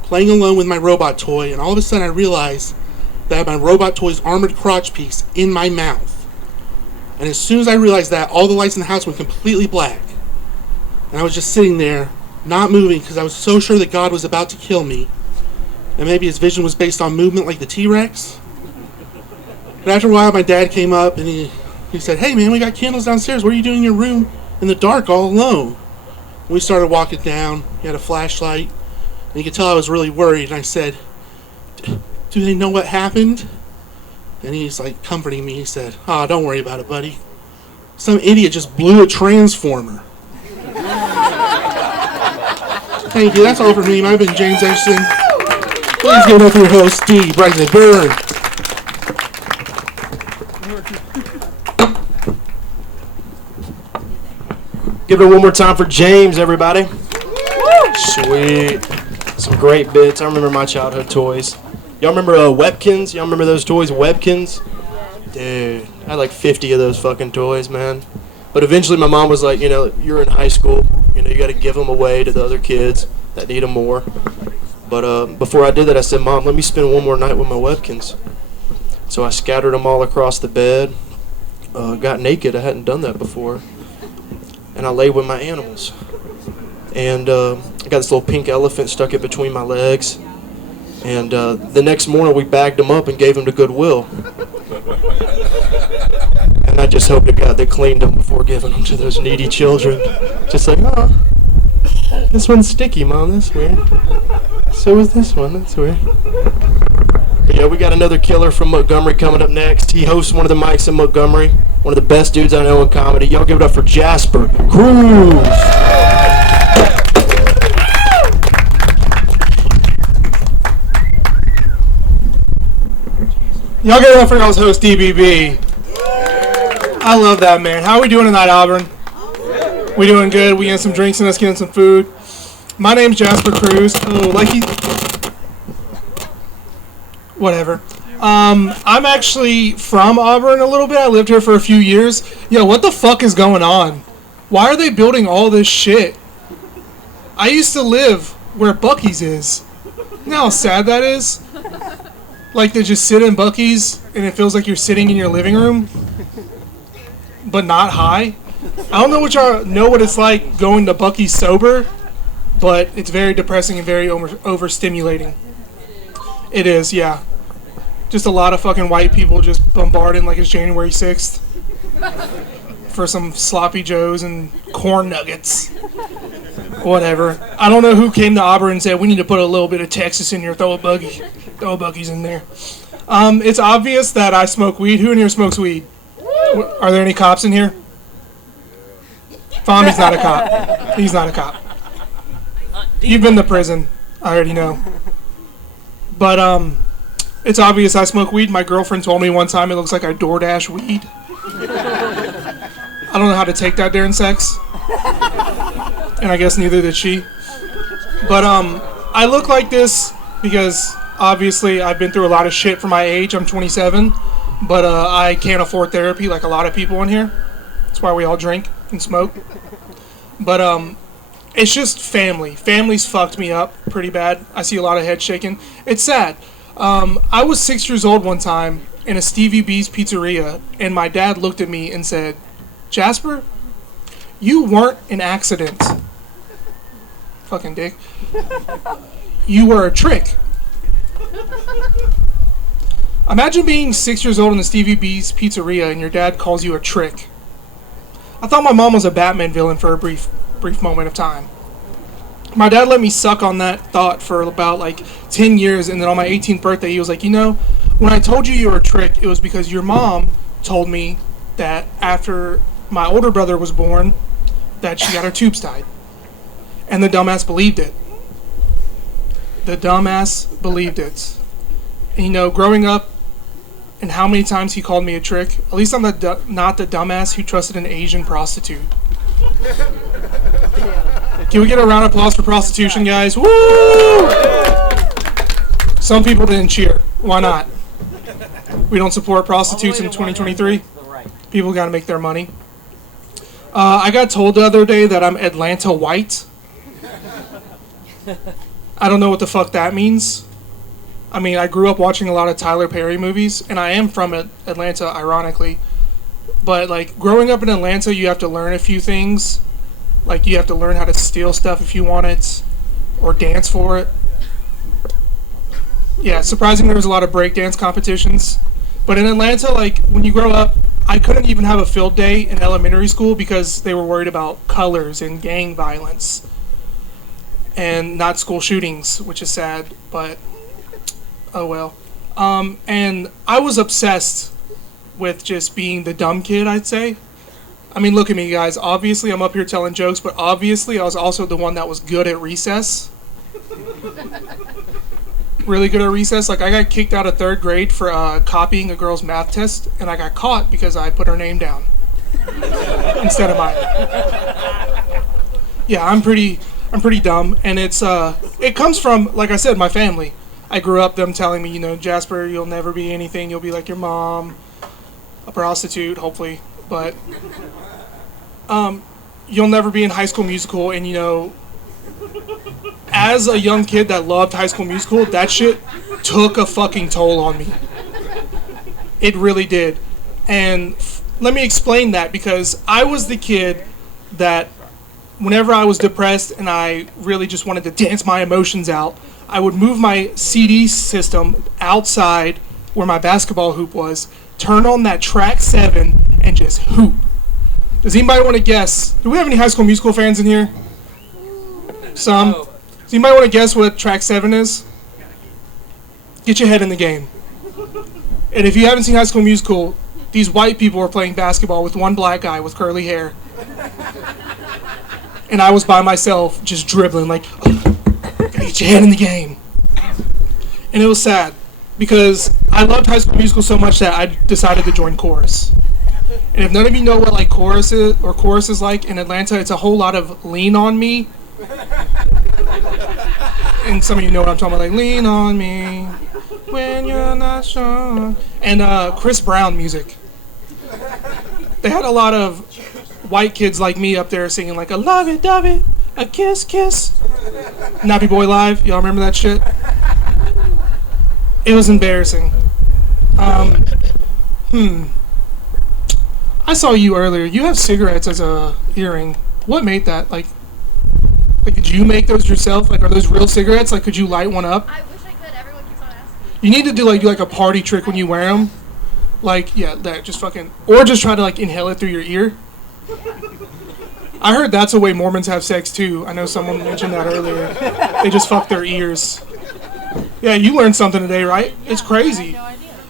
playing alone with my robot toy, and all of a sudden I realized that I had my robot toy's armored crotch piece in my mouth. And as soon as I realized that, all the lights in the house went completely black. And I was just sitting there, not moving, because I was so sure that God was about to kill me. And maybe his vision was based on movement like the T-Rex. But after a while, my dad came up and he said, "Hey man, we got candles downstairs. What are you doing in your room in the dark all alone?" And we started walking down. He had a flashlight. And you could tell I was really worried. And I said, "Do they know what happened?" And he's like comforting me. He said, "Oh, don't worry about it, buddy. Some idiot just blew a transformer." Thank you. That's all for me. I've been James Anderson. Please give it up for your host, D. Bryson Burn. Give it one more time for James, everybody. Sweet. Some great bits. I remember my childhood toys. Y'all remember Webkins? Y'all remember those toys, Webkins? Dude, I had like 50 of those fucking toys, man. But eventually my mom was like, you know, you're in high school. You know, you got to give them away to the other kids that need them more. But before I did that, I said, "Mom, let me spend one more night with my Webkins." So I scattered them all across the bed. Got naked. I hadn't done that before. And I lay with my animals. And I got this little pink elephant stuck in between my legs. And the next morning we bagged them up and gave them to Goodwill. And I just hope to God they cleaned them before giving them to those needy children. Just like, oh. This one's sticky, Mom. That's weird. So is this one. That's weird. But yeah, we got another killer from Montgomery coming up next. He hosts one of the mics in Montgomery. One of the best dudes I know in comedy. Y'all give it up for Jasper Cruz. Y'all give it up for y'all's host, DBB. I love that, man. How are we doing tonight, Auburn? We doing good. We getting some drinks and us getting some food. My name's Jasper Cruz. Oh, like he... Whatever. I'm actually from Auburn a little bit. I lived here for a few years. Yo, what the fuck is going on? Why are they building all this shit? I used to live where Buc-ee's is. You know how sad that is? Like to just sit in Buc-ee's and it feels like you're sitting in your living room, but not high. I don't know what it's like going to Buc-ee's sober, but it's very depressing and very overstimulating. It is, yeah. Just a lot of fucking white people just bombarding like it's January 6th for some sloppy joes and corn nuggets. Whatever. I don't know who came to Auburn and said, we need to put a little bit of Texas in here, throw a Buc-ee's in there. It's obvious that I smoke weed. Who in here smokes weed? Are there any cops in here? Fami's not a cop. He's not a cop. You've been to prison. I already know. But, it's obvious I smoke weed. My girlfriend told me one time it looks like I DoorDash weed. I don't know how to take that during sex. And I guess neither did she. But, I look like this because, obviously, I've been through a lot of shit for my age. I'm 27. But, I can't afford therapy like a lot of people in here. That's why we all drink and smoke. But, it's just family. Family's fucked me up pretty bad. I see a lot of head shaking. It's sad. I was 6 years old one time in a Stevie B's pizzeria, and my dad looked at me and said, Jasper, you weren't an accident. Fucking dick. You were a trick. Imagine being 6 years old in the Stevie B's pizzeria and your dad calls you a trick. I thought my mom was a Batman villain for a brief moment of time. My dad let me suck on that thought for about like 10 years, and then on my 18th birthday he was like, you know, when I told you were a trick, it was because your mom told me that after my older brother was born that she got her tubes tied. And the dumbass believed it. The dumbass believed it. And you know, growing up and how many times he called me a trick, at least I'm not the dumbass who trusted an Asian prostitute. Can we get a round of applause for prostitution, guys? Woo! Some people didn't cheer. Why not? We don't support prostitutes in 2023. People got to make their money. I got told the other day that I'm Atlanta white. I don't know what the fuck that means. I mean, I grew up watching a lot of Tyler Perry movies, and I am from Atlanta, ironically. But, like, growing up in Atlanta, you have to learn a few things. Like, you have to learn how to steal stuff if you want it, or dance for it. Yeah, surprisingly, there was a lot of breakdance competitions. But in Atlanta, like, when you grow up, I couldn't even have a field day in elementary school because they were worried about colors and gang violence. And not school shootings, which is sad, but oh well. And I was obsessed with just being the dumb kid, I'd say. I mean, look at me, guys. Obviously, I'm up here telling jokes, but obviously, I was also the one that was good at recess. Really good at recess. Like, I got kicked out of 3rd grade for copying a girl's math test, and I got caught because I put her name down instead of mine. Yeah, I'm pretty dumb, and it comes from, like I said, my family. I grew up them telling me, you know, Jasper, you'll never be anything. You'll be like your mom, a prostitute, hopefully, but you'll never be in High School Musical. And, you know, as a young kid that loved High School Musical, that shit took a fucking toll on me. It really did. And let me explain that, because I was the kid that whenever I was depressed and I really just wanted to dance my emotions out, I would move my CD system outside where my basketball hoop was, turn on that track 7, and just hoop. Does anybody want to guess? Do we have any High School Musical fans in here? Some. So you might want to guess what track 7 is. Get your head in the game. And if you haven't seen High School Musical, these white people are playing basketball with one black guy with curly hair. And I was by myself just dribbling like, gotta get your head in the game. And it was sad because I loved High School Musical so much that I decided to join chorus. And if none of you know what like chorus is like in Atlanta, it's a whole lot of lean on me. And some of you know what I'm talking about, like lean on me when you're not sure. And Chris Brown music. They had a lot of white kids like me up there singing like a love it, dove it, a kiss, kiss. Nappy Boy Live, y'all remember that shit? It was embarrassing. I saw you earlier. You have cigarettes as a earring. What made that? Like, did you make those yourself? Like, are those real cigarettes? Like, could you light one up? I wish I could. Everyone keeps on asking. You need to do like a party trick when you wear them. Like, yeah, that just fucking, or just try to like inhale it through your ear. I heard that's the way Mormons have sex too. I know someone mentioned that earlier. They just fuck their ears. Yeah, you learned something today, right? It's crazy.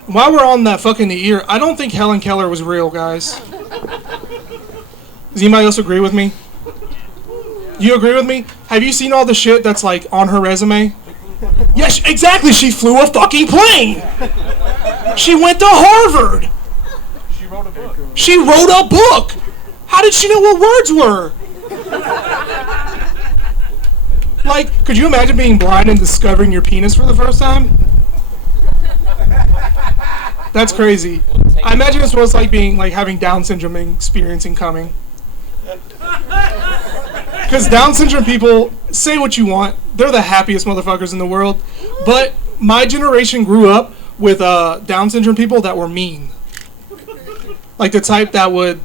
While we're on that fucking the ear, I don't think Helen Keller was real, guys. Does anybody else agree with me? You agree with me? Have you seen all the shit that's like on her resume? Yes, exactly. She flew a fucking plane. She went to Harvard. She wrote a book. How did she know what words were? Like, could you imagine being blind and discovering your penis for the first time? That's crazy. I imagine it's what it's like being like having Down syndrome and experiencing coming. Because Down syndrome people, say what you want, they're the happiest motherfuckers in the world. But my generation grew up with Down syndrome people that were mean. Like the type that would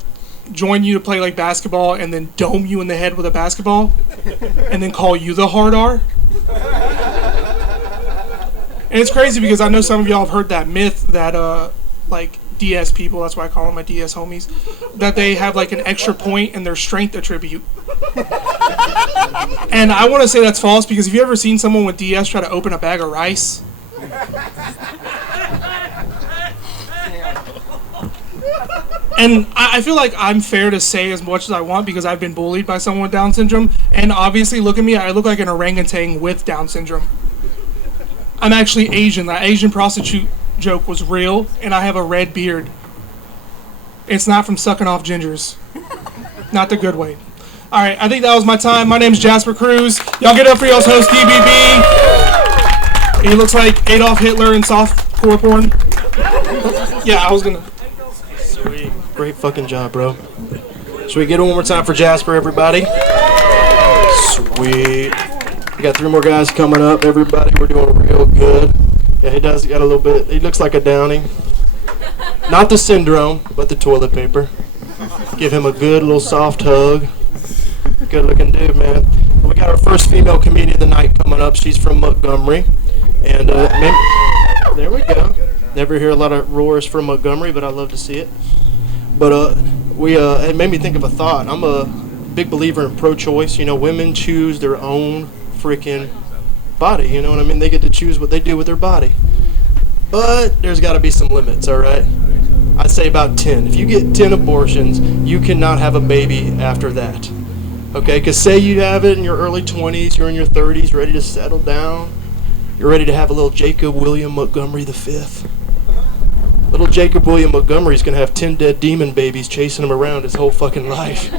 join you to play like basketball and then dome you in the head with a basketball and then call you the hard R. And it's crazy because I know some of y'all have heard that myth that like DS people, that's why I call them my DS homies, that they have like an extra point in their strength attribute. And I want to say that's false because have you ever seen someone with DS try to open a bag of rice? And I feel like I'm fair to say as much as I want because I've been bullied by someone with Down syndrome. And obviously, look at me, I look like an orangutan with Down syndrome. I'm actually Asian. That Asian prostitute joke was real, and I have a red beard. It's not from sucking off gingers. Not the good way. All right, I think that was my time. My name's Jasper Cruz. Y'all get up for y'all's host, DBB. He looks like Adolf Hitler in softcore porn. Yeah, I was gonna... Sweet. Great fucking job, bro. Should we get it one more time for Jasper, everybody? Sweet. We got 3 more guys coming up, everybody. We're doing real good. Yeah, he does. He got a little bit. He looks like a Downy. Not the syndrome, but the toilet paper. Give him a good little soft hug. Good looking dude, man. We got our first female comedian of the night coming up. She's from Montgomery. And there we go. Never hear a lot of roars from Montgomery, but I love to see it. But it made me think of a thought. I'm a big believer in pro-choice. You know, women choose their own freaking body. You know what I mean? They get to choose what they do with their body. But there's got to be some limits, all right? I'd say about 10. If you get 10 abortions, you cannot have a baby after that. Okay? Because say you have it in your early 20s, you're in your 30s, ready to settle down. You're ready to have a little Jacob William Montgomery V. Little Jacob William Montgomery's going to have 10 dead demon babies chasing him around his whole fucking life.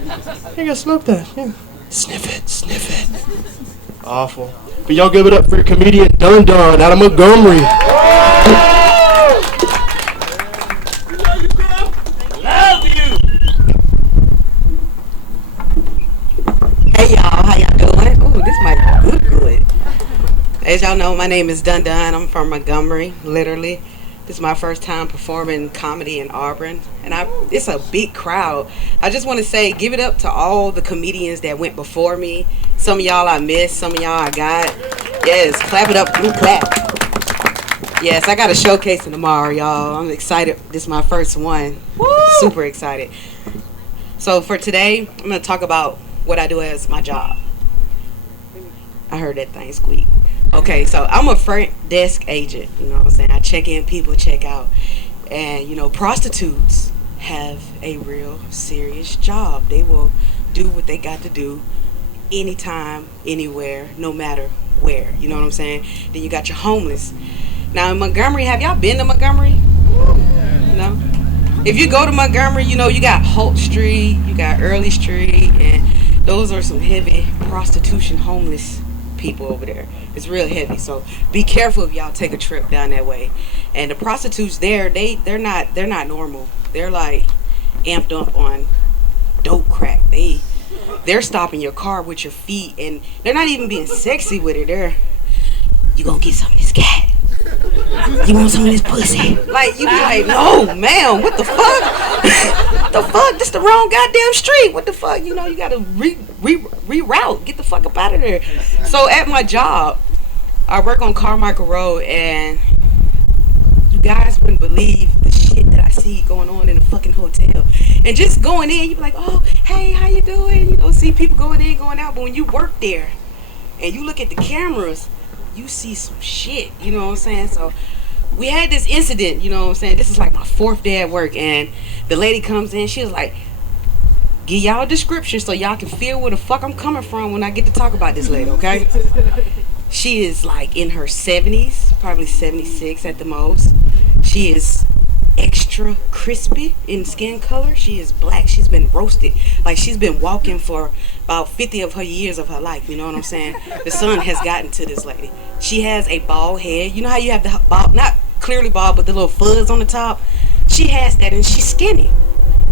You gotta smoke that. Yeah. Sniff it, sniff it. Awful. But y'all give it up for your comedian Dun Dun out of Montgomery. Love you. Hey y'all, how y'all doing? Ooh, this might be good. As y'all know, my name is Dun Dun. I'm from Montgomery, literally. This is my first time performing comedy in Auburn, and it's a big crowd. I just want to say, give it up to all the comedians that went before me. Some of y'all I missed, some of y'all I got. Yes, clap it up, blue clap. Yes, I got a showcasing tomorrow, y'all. I'm excited. This is my first one. Woo! Super excited. So for today, I'm going to talk about what I do as my job. I heard that thing squeak. Okay, so I'm a front desk agent. You know what I'm saying? I check in, people check out. And, you know, prostitutes have a real serious job. They will do what they got to do anytime, anywhere, no matter where. You know what I'm saying? Then you got your homeless. Now in Montgomery, have y'all been to Montgomery? No? If you go to Montgomery, you know, you got Holt Street, you got Early Street, and those are some heavy prostitution homeless people over there. It's real heavy, so be careful if y'all take a trip down that way. And the prostitutes there, they're not normal. They're like amped up on dope crack. They're stopping your car with your feet, and they're not even being sexy with it. You gonna get some of this cat? You want some of this pussy? Like, you be like, no, ma'am, what the fuck? What the fuck? This the wrong goddamn street. What the fuck? You know, you gotta reroute. Get the fuck up out of there. So at my job, I work on Carmichael Road, and you guys wouldn't believe the shit that I see going on in the fucking hotel. And just going in, you be like, oh, hey, how you doing? You know, see people going in, going out. But when you work there and you look at the cameras, you see some shit, you know what I'm saying? So we had this incident, you know what I'm saying? This is like my 4th day at work, and the lady comes in, she was like, give y'all a description so y'all can feel where the fuck I'm coming from when I get to talk about this lady, okay? She is like in her 70s, probably 76 at the most. She is extra crispy in skin color. She is black. She's been roasted. Like, she's been walking for about 50 of her years of her life, you know what I'm saying? The sun has gotten to this lady. She has a bald head. You know how you have the bald, not clearly bald, but the little fuzz on the top? She has that, and she's skinny.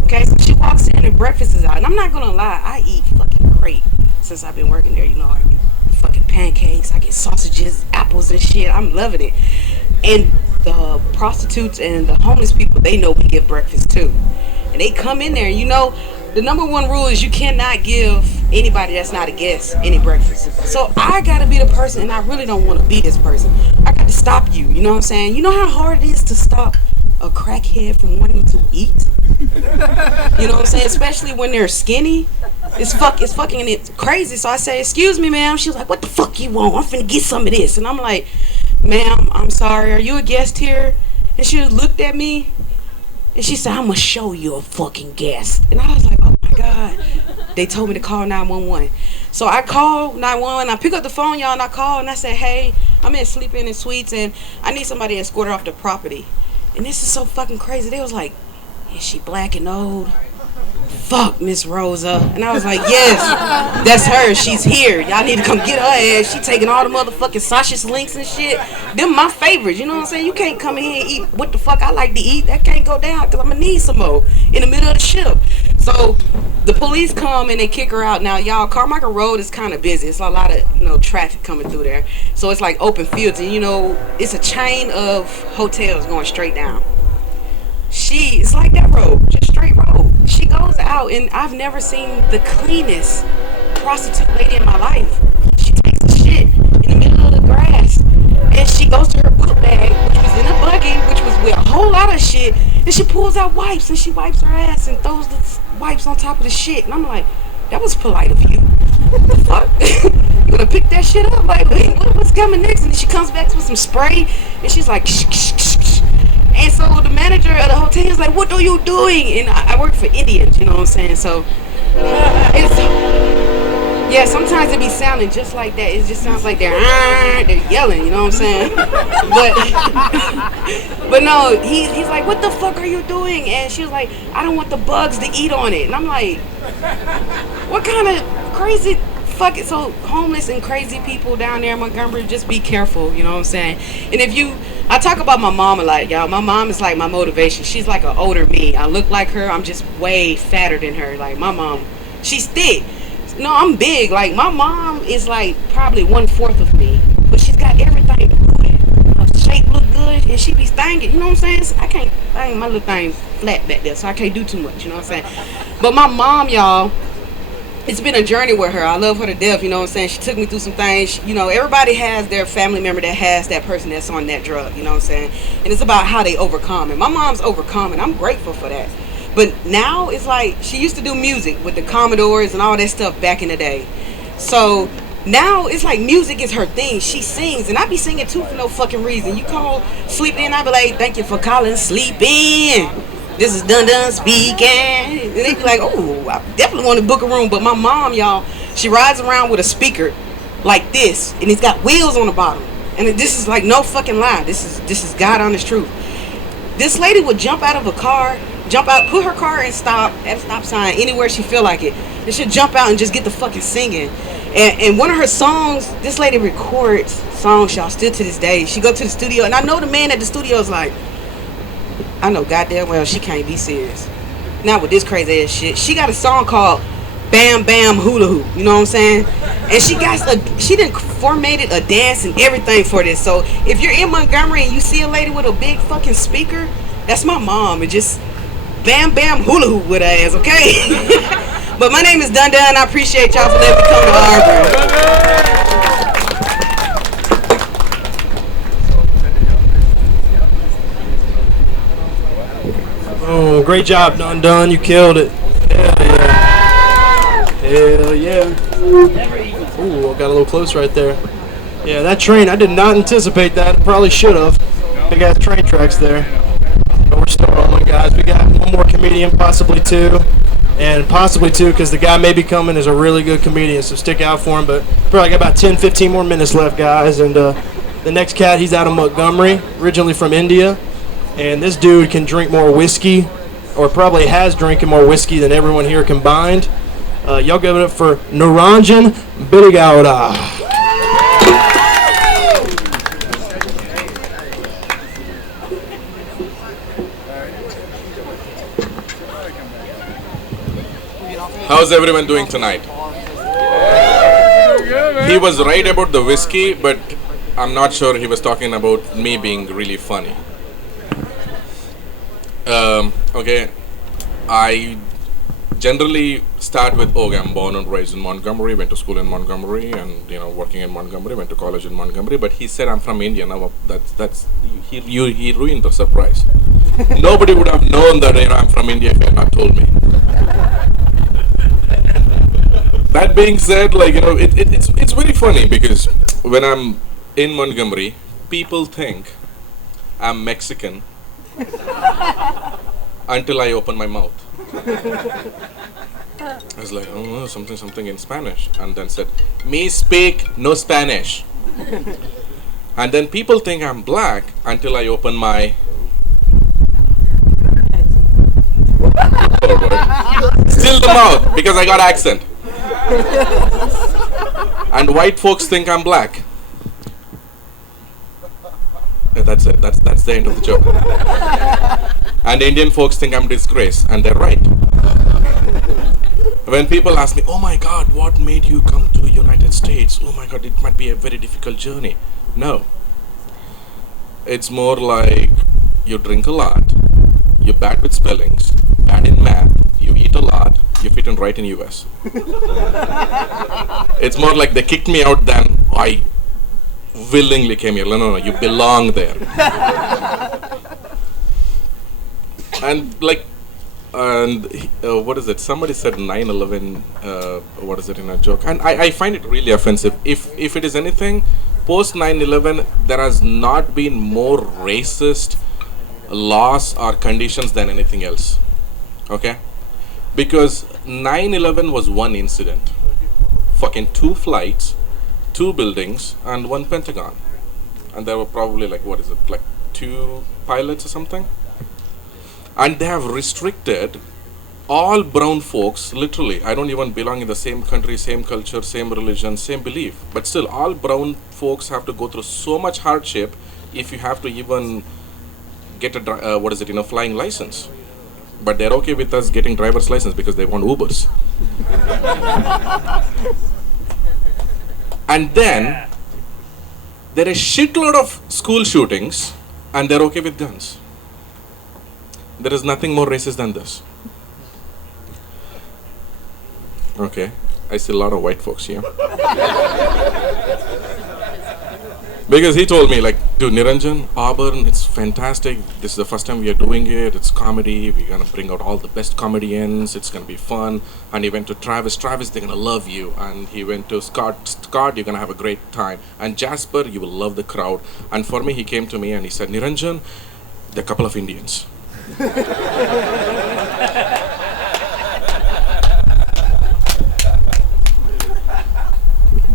Okay, so she walks in and breakfast is out. And I'm not gonna lie, I eat fucking great since I've been working there. You know, I get fucking pancakes, I get sausages, apples and shit. I'm loving it. And the prostitutes and the homeless people, they know we give breakfast too. And they come in there, and you know, the number one rule is you cannot give anybody that's not a guest any breakfast. So I gotta be the person, and I really don't want to be this person. I got to stop you, you know what I'm saying? You know how hard it is to stop a crackhead from wanting to eat? You know what I'm saying? Especially when they're skinny. It's crazy. So I say, excuse me, ma'am. She's like, what the fuck you want? I'm finna get some of this. And I'm like, ma'am, I'm sorry, are you a guest here? And she looked at me and she said, I'm gonna show you a fucking guest. And I was like, oh my God. They told me to call 911. So I called 911. I pick up the phone, y'all, and I call and I said, hey, I'm in Sleep In Suites and I need somebody escorted off the property. And this is so fucking crazy. They was like, is she black and old? Fuck, Miss Rosa. And I was like, yes, that's her. She's here. Y'all need to come get her ass. She taking all the motherfucking sausage links and shit. Them my favorites. You know what I'm saying? You can't come in here and eat what the fuck I like to eat. That can't go down because I'm going to need some more in the middle of the shift. So the police come and they kick her out. Now, y'all, Carmichael Road is kind of busy. It's a lot of, you know, traffic coming through there. So it's like open fields. And, you know, it's a chain of hotels going straight down. It's like that road, just straight road. She goes out, and I've never seen the cleanest prostitute lady in my life. She takes a shit in the middle of the grass, and she goes to her book bag, which was in a buggy, which was with a whole lot of shit, and she pulls out wipes, and she wipes her ass and throws the wipes on top of the shit. And I'm like, that was polite of you. What the fuck? You gonna pick that shit up? Like, what's coming next? And then she comes back with some spray, and she's like, shh, shh, shh, shh. And so the manager of the hotel is like, what are you doing? And I work for Indians, you know what I'm saying? So, yeah, sometimes it be sounding just like that. It just sounds like they're yelling, you know what I'm saying? But no, he's like, what the fuck are you doing? And she was like, I don't want the bugs to eat on it. And I'm like, what kind of crazy fuck it? So homeless and crazy people down there in Montgomery, just be careful, you know what I'm saying? And I talk about my mom a lot, y'all. My mom is like my motivation. She's like an older me. I look like her. I'm just way fatter than her. Like my mom, she's thick. No, I'm big. Like my mom is like probably 1/4 of me, but she's got everything to do it. Her shape look good, and she be stinging. You know what I'm saying? So my little thing flat back there, so I can't do too much. You know what I'm saying? But my mom, y'all, it's been a journey with her. I love her to death, you know what I'm saying? She took me through some things. You know, everybody has their family member that has that person that's on that drug, you know what I'm saying? And it's about how they overcome it. My mom's overcome it. I'm grateful for that. But now it's like, she used to do music with the Commodores and all that stuff back in the day. So Now it's like music is her thing. She sings, and I be singing too for no fucking reason. You call Sleep In, I be like, thank you for calling Sleep In. This is Dun Dun speaking. And they be like, oh, I definitely want to book a room. But my mom, y'all, she rides around with a speaker like this, and it's got wheels on the bottom. And this is like no fucking lie. This is God honest truth. This lady would jump out of a car, put her car in stop at a stop sign anywhere she feel like it. And she'll jump out and just get the fucking singing. And one of her songs, this lady records songs, y'all, still to this day. She go to the studio, and I know the man at the studio is like, I know goddamn well she can't be serious. Not with this crazy ass shit. She got a song called Bam Bam Hula Hoop, you know what I'm saying? And she done formatted a dance and everything for this. So if you're in Montgomery and you see a lady with a big fucking speaker, that's my mom. And just Bam Bam Hula Hoop with her ass, okay? But my name is Dun Dun. I appreciate y'all for letting me come to Auburn. Oh, great job, Dun Dun. You killed it. Hell yeah. Hell yeah. Ooh, I got a little close right there. Yeah, that train, I did not anticipate that. Probably should have. Big ass train tracks there. But we're still rolling, guys. We got one more comedian, possibly two. And possibly two, because the guy maybe coming is a really good comedian, so stick out for him. But probably got about 10, 15 more minutes left, guys. And the next cat, he's out of Montgomery, originally from India. And this dude can drink more whiskey, or probably has drinking more whiskey than everyone here combined. Y'all give it up for Naranjan Bidigauda. How's everyone doing tonight? He was right about the whiskey, but I'm not sure he was talking about me being really funny. Okay, I generally start with, okay, I'm born and raised in Montgomery, went to school in Montgomery, and working in Montgomery, went to college in Montgomery. But he said I'm from India. Now he ruined the surprise. Nobody would have known that I'm from India if he had not told me. That being said, it's very funny because when I'm in Montgomery, people think I'm Mexican until I open my mouth. I was like, oh, something in Spanish, and then said, me speak no Spanish. And then people think I'm black until I open my still the mouth because I got accent. And white folks think I'm black. Yeah, that's it. That's the end of the joke. And Indian folks think I'm disgrace, and they're right. When people ask me, oh my God, what made you come to United States? Oh my God, it might be a very difficult journey. No. It's more like you drink a lot, you're bad with spellings, bad in math, you eat a lot, you fit in right in US. It's more like they kicked me out than I willingly came here. No, you belong there. And what is it? Somebody said 9/11. What is it in a joke? And I find it really offensive. If it is anything, post 9/11, there has not been more racist laws or conditions than anything else. Okay, because 9/11 was one incident. Fucking 2 flights, 2 buildings, and 1 Pentagon, and there were probably 2 pilots or something. And they have restricted all brown folks, literally. I don't even belong in the same country, same culture, same religion, same belief. But still, all brown folks have to go through so much hardship if you have to even get a flying license. But they're okay with us getting driver's license because they want Ubers. And then there is shitload of school shootings, and they're okay with guns. There is nothing more racist than this. Okay, I see a lot of white folks here. Because he told me, like, dude, Niranjan, Auburn, it's fantastic. This is the first time we are doing it. It's comedy. We're going to bring out all the best comedians. It's going to be fun. And he went to Travis. Travis, they're going to love you. And he went to Scott. Scott, you're going to have a great time. And Jasper, you will love the crowd. And for me, he came to me and he said, Niranjan, there are a couple of Indians.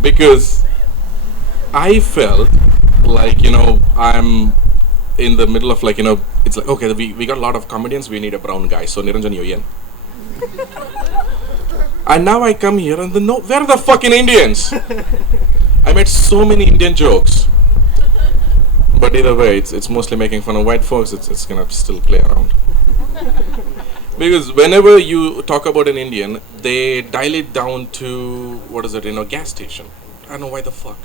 Because I felt like, I'm in the middle of, like, it's like, okay, we got a lot of comedians, we need a brown guy, so Niranjan, you're in. And now I come here and no, where are the fucking Indians? I made so many Indian jokes. But either way, it's mostly making fun of white folks, it's gonna still play around. Because whenever you talk about an Indian, they dial it down to, gas station. I don't know why the fuck.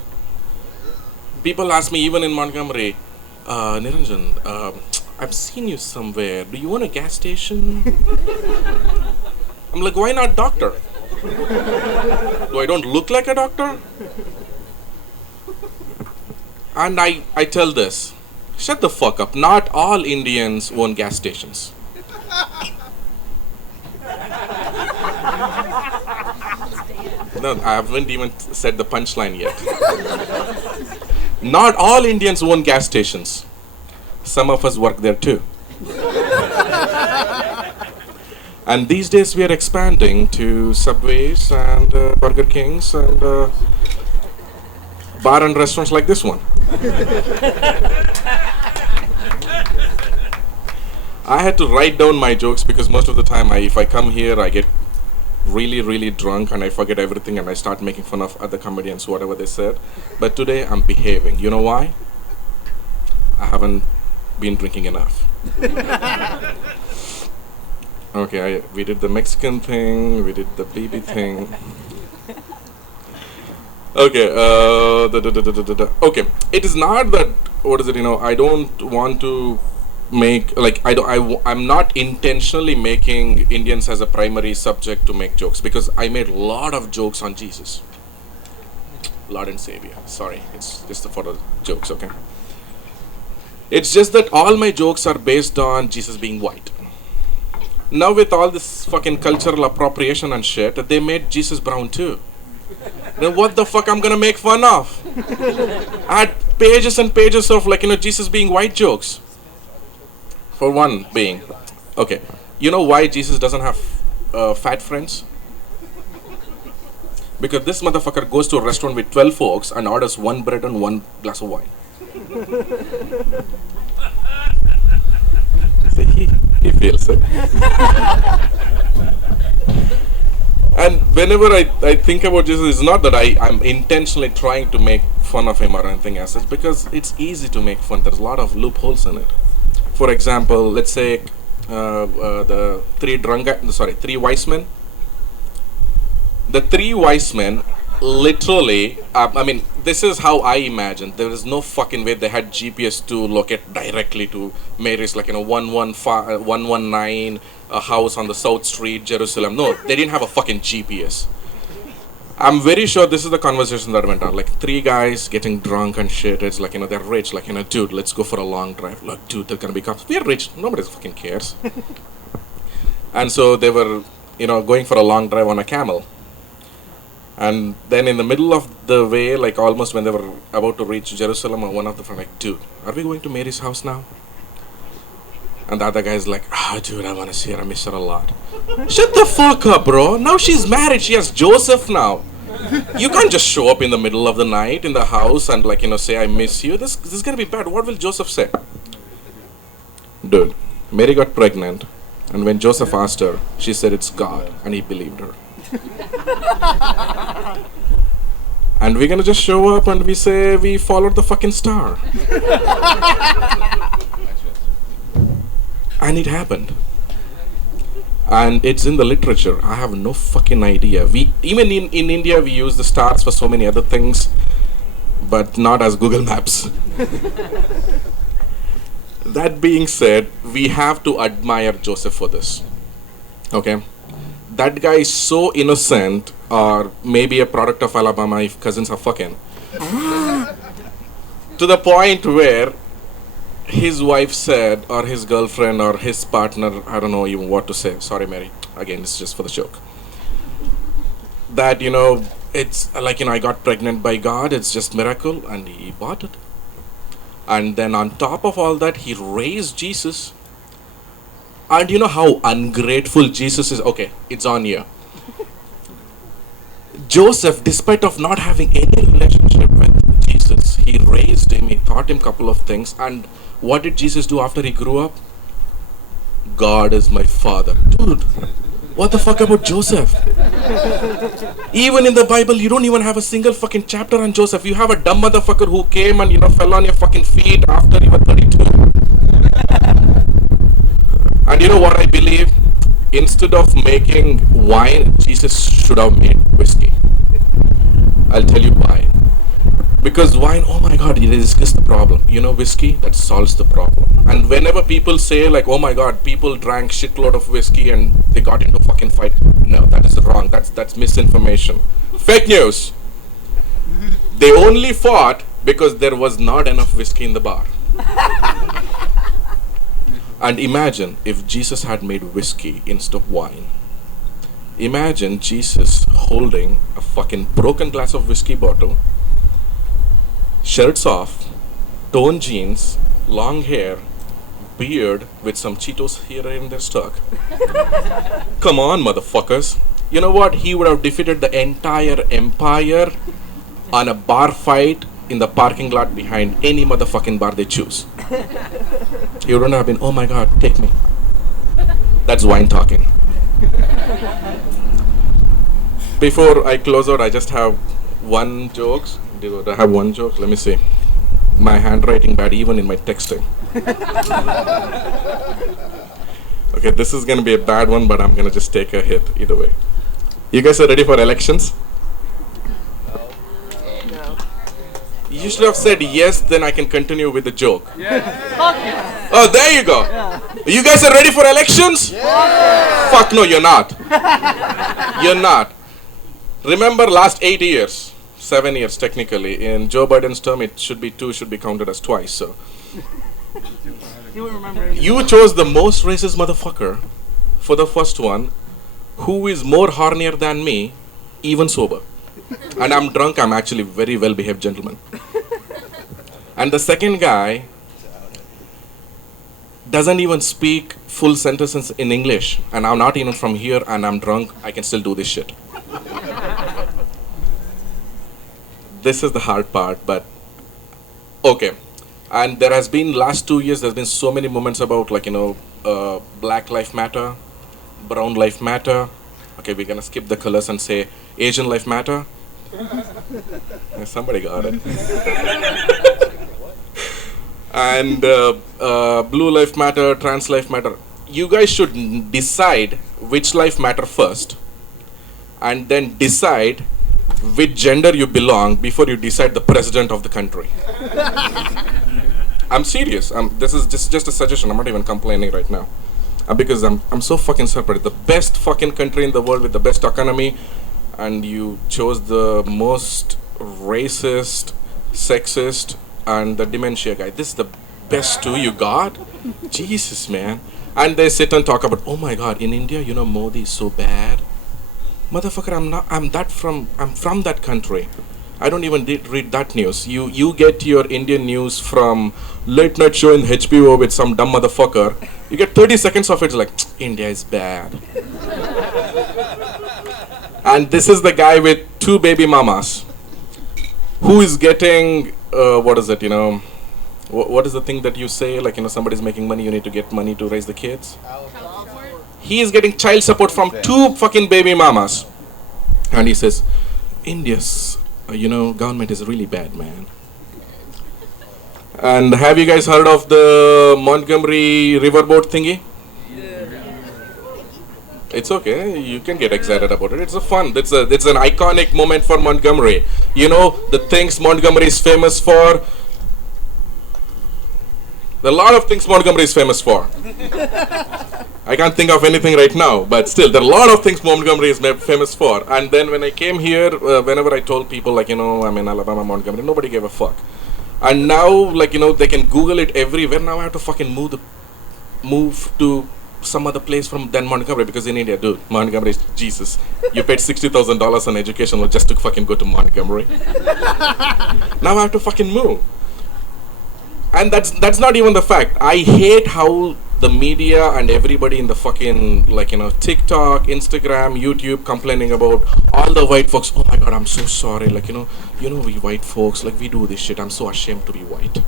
People ask me, even in Montgomery, Niranjan, I've seen you somewhere. Do you want a gas station? I'm like, why not doctor? Do I don't look like a doctor? And I tell this, shut the fuck up. Not all Indians own gas stations. No, I haven't even said the punchline yet. Not all Indians own gas stations. Some of us work there too. And these days we are expanding to Subways and Burger Kings and bar and restaurants like this one. I had to write down my jokes because most of the time if I come here, I get really, really drunk and I forget everything and I start making fun of other comedians, whatever they said. But today I'm behaving. You know why? I haven't been drinking enough. Okay, we did the Mexican thing, we did the BB thing. Okay, okay. It is not that, I don't want to make, like, I'm not intentionally making Indians as a primary subject to make jokes, because I made a lot of jokes on Jesus. Lord and Savior. Sorry, it's just for the jokes, okay? It's just that all my jokes are based on Jesus being white. Now with all this fucking cultural appropriation and shit, they made Jesus brown too. Then what the fuck I'm gonna make fun of? I had pages and pages of, like, Jesus being white jokes. For one being, okay, you know why Jesus doesn't have fat friends? Because this motherfucker goes to a restaurant with 12 folks and orders one bread and one glass of wine. See, he feels it. And whenever I think about Jesus, it's not that I'm intentionally trying to make fun of him or anything else. It's because it's easy to make fun. There's a lot of loopholes in it. For example, let's say the three wise men. The three wise men, literally, this is how I imagine. There is no fucking way they had GPS to locate directly to Mary's, 119, a house on the South Street, Jerusalem. No, they didn't have a fucking GPS. I'm very sure this is the conversation that went on. Like, three guys getting drunk and shit. It's like, they're rich. Like, dude, let's go for a long drive. Like, dude, they're gonna be cops. We're rich. Nobody fucking cares. And so they were, going for a long drive on a camel. And then in the middle of the way, like almost when they were about to reach Jerusalem, one of them like, dude, are we going to Mary's house now? And the other guy's like, dude, I want to see her. I miss her a lot. Shut the fuck up, bro. Now she's married. She has Joseph now. You can't just show up in the middle of the night in the house and, say, I miss you. This is going to be bad. What will Joseph say? Dude, Mary got pregnant. And when Joseph asked her, she said it's God. And he believed her. And we're going to just show up and we say we followed the fucking star. And it happened. And it's in the literature. I have no fucking idea. Even in India, we use the stars for so many other things, but not as Google Maps. That being said, we have to admire Joseph for this. Okay? That guy is so innocent, or maybe a product of Alabama if cousins are fucking. To the point where his wife said, or his girlfriend, or his partner, I don't know even what to say. Sorry, Mary. Again, it's just for the joke. That, it's like, I got pregnant by God. It's just miracle. And he bought it. And then on top of all that, he raised Jesus. And you know how ungrateful Jesus is? Okay, it's on here. Joseph, despite of not having any relationship with Jesus, he raised him, he taught him a couple of things. And what did Jesus do after he grew up? God is my father. Dude, what the fuck about Joseph? Even in the Bible, you don't even have a single fucking chapter on Joseph. You have a dumb motherfucker who came and, fell on your fucking feet after you were 32. And you know what I believe? Instead of making wine, Jesus should have made whiskey. I'll tell you why. Because wine, oh my god, it is just the problem. Whiskey, that solves the problem. And whenever people say like, oh my god, people drank shitload of whiskey and they got into a fucking fight. No, that is wrong. That's misinformation. Fake news. They only fought because there was not enough whiskey in the bar. And imagine if Jesus had made whiskey instead of wine. Imagine Jesus holding a fucking broken glass of whiskey bottle, shirts off, torn jeans, long hair, beard with some Cheetos here and there stuck. Come on, motherfuckers. You know what? He would have defeated the entire empire on a bar fight in the parking lot behind any motherfucking bar they choose. He wouldn't have been, oh my god, take me. That's wine talking. Before I close out, I just have one joke. I have one joke. Let me see. My handwriting bad even in my texting. Okay, this is gonna be a bad one, but I'm gonna just take a hit either way. You guys are ready for elections? You should have said yes, then I can continue with the joke. Yeah. Oh, there you go. Yeah. You guys are ready for elections? Yeah. Fuck no, you're not. You're not. Remember last 8 years, 7 years technically. In Joe Biden's term, it should be 2, should be counted as twice. So you chose the most racist motherfucker for the first one, who is more hornier than me, even sober. And I'm drunk, I'm actually very well-behaved gentleman. And the second guy doesn't even speak full sentences in English. And I'm not even from here and I'm drunk, I can still do this shit. This is the hard part, but okay. And there has been, last 2 years, there's been so many moments about like, Black Lives Matter, Brown Lives Matter. Okay, we're gonna skip the colors and say Asian Life Matter. Somebody got it. And Blue Life Matter, Trans Life Matter. You guys should decide which life matter first, and then decide which gender you belong before you decide the president of the country. I'm serious. This is just a suggestion. I'm not even complaining right now. Because I'm so fucking separate. The best fucking country in the world with the best economy, and you chose the most racist, sexist, and the dementia guy. This is the best two you got? Jesus, man. And they sit and talk about, oh my god, in India, Modi is so bad. Motherfucker, I'm from that country. I don't even read that news. You get your Indian news from late night show in HBO with some dumb motherfucker. You get 30 seconds of it, it's like, India is bad. And this is the guy with 2 baby mamas who is getting, what is it, what is the thing that you say, like, somebody's making money, you need to get money to raise the kids? He is getting child support from 2 fucking baby mamas. And he says, India's, government is really bad, man. And have you guys heard of the Montgomery riverboat thingy? It's okay, you can get excited about it. It's a fun, it's an iconic moment for Montgomery. The things Montgomery is famous for. There are a lot of things Montgomery is famous for. I can't think of anything right now, but still, there are a lot of things Montgomery is famous for. And then when I came here, whenever I told people, like, I'm in Alabama, Montgomery, nobody gave a fuck. And now, like, they can Google it everywhere. Now I have to fucking move to some other place from than Montgomery, because in India, dude, Montgomery is Jesus. You paid $60,000 on education just to fucking go to Montgomery. Now I have to fucking move. And that's not even the fact. I hate how the media and everybody in the fucking, like, TikTok, Instagram, YouTube complaining about all the white folks. Oh my god, I'm so sorry. Like, we white folks, like, we do this shit. I'm so ashamed to be white.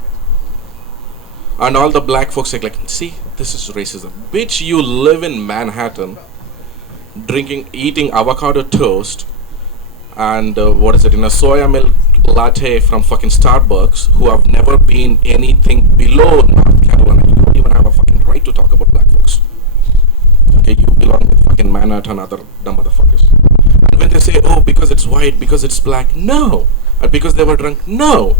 And all the black folks say, like, see, this is racism. Bitch, you live in Manhattan, eating avocado toast, and in a soya milk latte from fucking Starbucks, who have never been anything below North Carolina. You don't even have a fucking right to talk about black folks. Okay, you belong with fucking Manhattan, other dumb motherfuckers. And when they say, oh, because it's white, because it's black, no. And because they were drunk, no.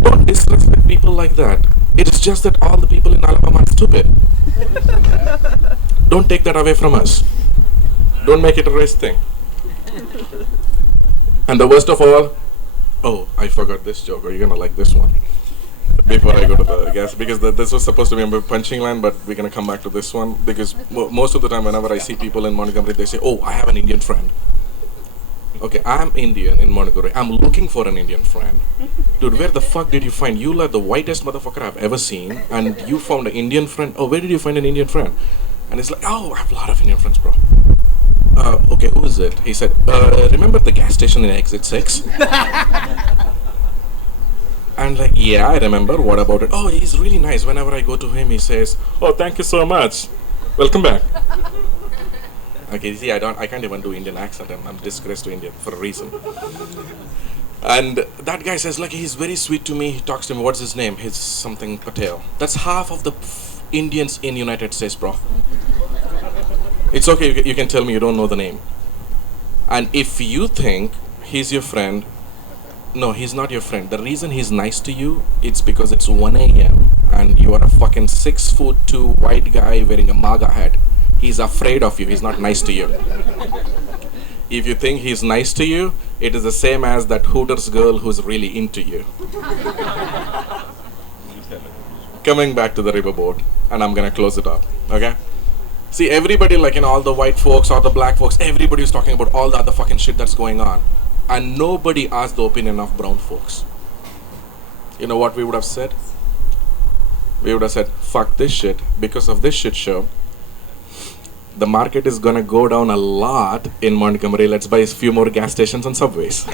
Don't disrespect people like that. It is just that all the people in Alabama are stupid. Don't take that away from us. Don't make it a race thing. And the worst of all, oh, I forgot this joke. Are you gonna like this one? Before I go to the gas, because this was supposed to be a punching line, but we're gonna come back to this one, because most of the time whenever I see people in Montgomery, they say, oh, I have an Indian friend. Okay, I'm Indian in Montgomery. I'm looking for an Indian friend. Dude, where the fuck did you find? You are the whitest motherfucker I've ever seen, and you found an Indian friend? Oh, where did you find an Indian friend? And it's like, oh, I have a lot of Indian friends, bro. Okay, who is it? He said, remember the gas station in exit 6? And like, yeah, I remember. What about it? Oh, he's really nice. Whenever I go to him, he says, oh, thank you so much. Welcome back. Okay, see, I can't even do Indian accent. I'm disgraced to India for a reason. And that guy says, like, he's very sweet to me. He talks to me. What's his name? He's something Patel. That's half of the Indians in United States, bro. It's okay, you can tell me you don't know the name. And if you think he's your friend, no, he's not your friend. The reason he's nice to you, it's because it's 1 a.m. and you are a fucking 6'2" white guy wearing a MAGA hat. He's afraid of you. He's not nice to you. If you think he's nice to you, it is the same as that Hooters girl who's really into you. Coming back to the riverboat, and I'm gonna close it up, okay? See, everybody, like, all the white folks or the black folks, everybody's talking about all the other fucking shit that's going on. And nobody asked the opinion of brown folks. You know what we would have said? We would have said, fuck this shit. Because of this shit show, the market is gonna go down a lot in Montgomery. Let's buy a few more gas stations and subways.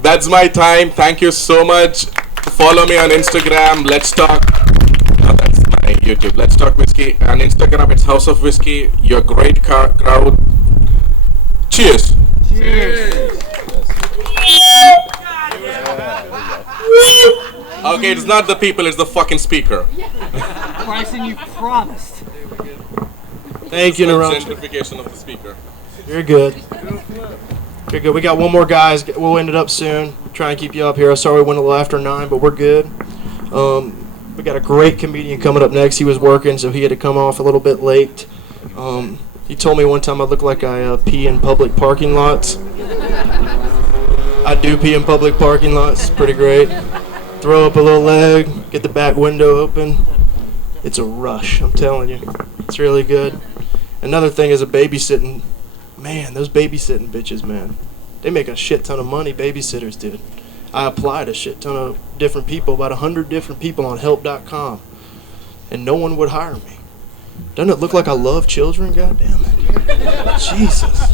That's my time. Thank you so much. Follow me on Instagram. Let's talk. That's my YouTube. Let's talk whiskey. On Instagram, it's House of Whiskey. You're a great crowd. Cheers. Cheers. Okay, it's not the people, it's the fucking speaker. Bryson, you promised. Thank you, Naranja. Gentrification of the speaker. You're good. You're good. We got one more, guys. We'll end it up soon. Try and keep you up here. Sorry we went a little after 9, but we're good. We got a great comedian coming up next. He was working, so he had to come off a little bit late. He told me one time I look like I pee in public parking lots. I do pee in public parking lots. Pretty great. Throw up a little leg, get the back window open. It's a rush, I'm telling you. It's really good. Another thing is a babysitting. Man, those babysitting bitches, man. They make a shit ton of money, babysitters did. I applied a shit ton of different people, about 100 different people on help.com. And no one would hire me. Doesn't it look like I love children? God damn it. Jesus.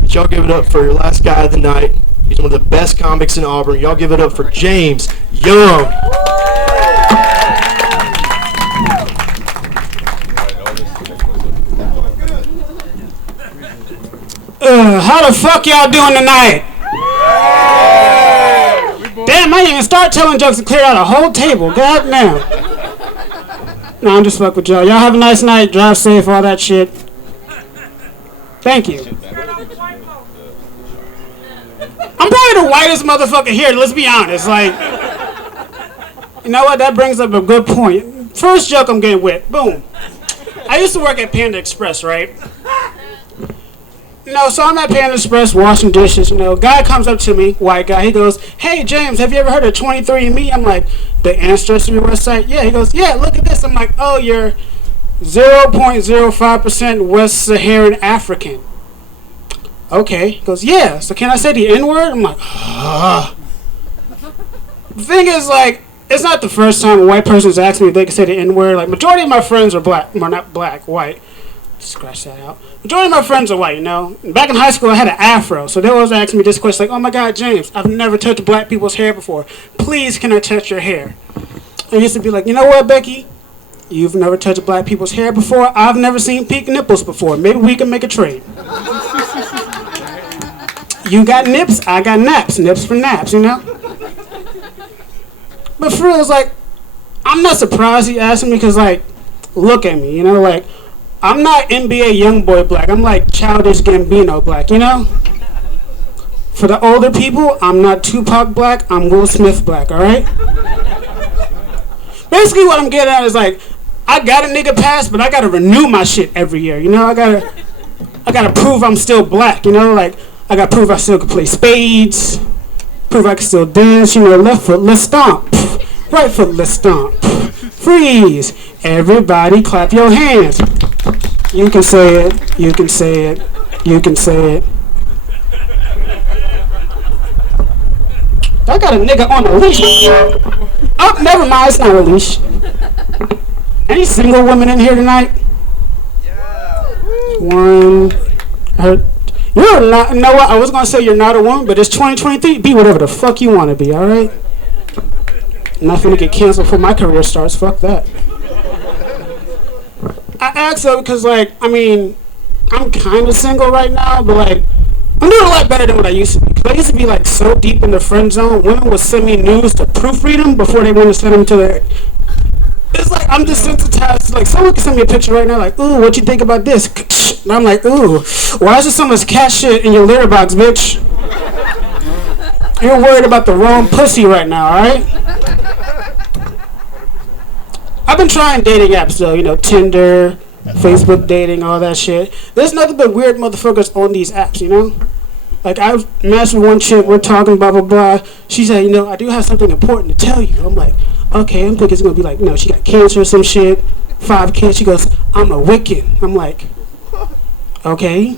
But y'all give it up for your last guy of the night. He's one of the best comics in Auburn. Y'all give it up for James Young. How the fuck y'all doing tonight? Damn, I didn't even start telling jokes and clear out a whole table. God damn. No, I'm just fucking with y'all. Y'all have a nice night. Drive safe, all that shit. Thank you. I'm probably the whitest motherfucker here, let's be honest. Like, you know what? That brings up a good point. First joke I'm getting with. Boom. I used to work at Panda Express, right? So I'm at Panda Express washing dishes, guy comes up to me, white guy, he goes, hey James, have you ever heard of 23andMe? I'm like, the ancestry website? Yeah, he goes, yeah, look at this. I'm like, oh, you're 0.05% West Saharan African. Okay, he goes, yeah, so can I say the N-word? I'm like, ah. The thing is, like, it's not the first time a white person's asked me if they can say the N-word. Like, majority of my friends are black, well, not black, white. Scratch that out. Majority of my friends are white, Back in high school, I had an afro, so they always ask me this question, like, oh my God, James, I've never touched black people's hair before. Please, can I touch your hair? I used to be like, you know what, Becky? You've never touched black people's hair before. I've never seen pink nipples before. Maybe we can make a trade. You got nips, I got naps. Nips for naps, But for real, it's like, I'm not surprised he asked me because, like, look at me, like, I'm not NBA YoungBoy black. I'm like Childish Gambino black, For the older people, I'm not Tupac black. I'm Will Smith black, all right? Basically, what I'm getting at is, like, I got a nigga pass, but I gotta renew my shit every year, I gotta prove I'm still black, like, I gotta prove I still can play spades, prove I can still dance, left foot, let's stomp, right foot, let's stomp, freeze, everybody clap your hands. You can say it, you can say it, you can say it. I got a nigga on a leash. Oh, never mind, it's not a leash. Any single women in here tonight? Yeah. One. You're not, you know what? I was going to say you're not a woman, but it's 2023. Be whatever the fuck you want to be, alright? I'm not going to get canceled before my career starts. Fuck that. I asked her because, like, I mean, I'm kind of single right now, but, like, I'm doing a lot better than what I used to be. Because I used to be, like, so deep in the friend zone, women would send me news to proofread them before they want to send them to their... It's like, I'm desensitized. Like, someone can send me a picture right now, like, ooh, what you think about this? And I'm like, ooh, why is there so much cat shit in your litter box, bitch? You're worried about the wrong pussy right now, alright? I've been trying dating apps, though, Tinder, Facebook dating, all that shit. There's nothing but weird motherfuckers on these apps, Like, I've matched with one chick, we're talking, blah, blah, blah. She said, I do have something important to tell you. I'm like, okay, I'm thinking it's going to be like, she got cancer or some shit, 5 kids. She goes, I'm a Wiccan. I'm like, okay,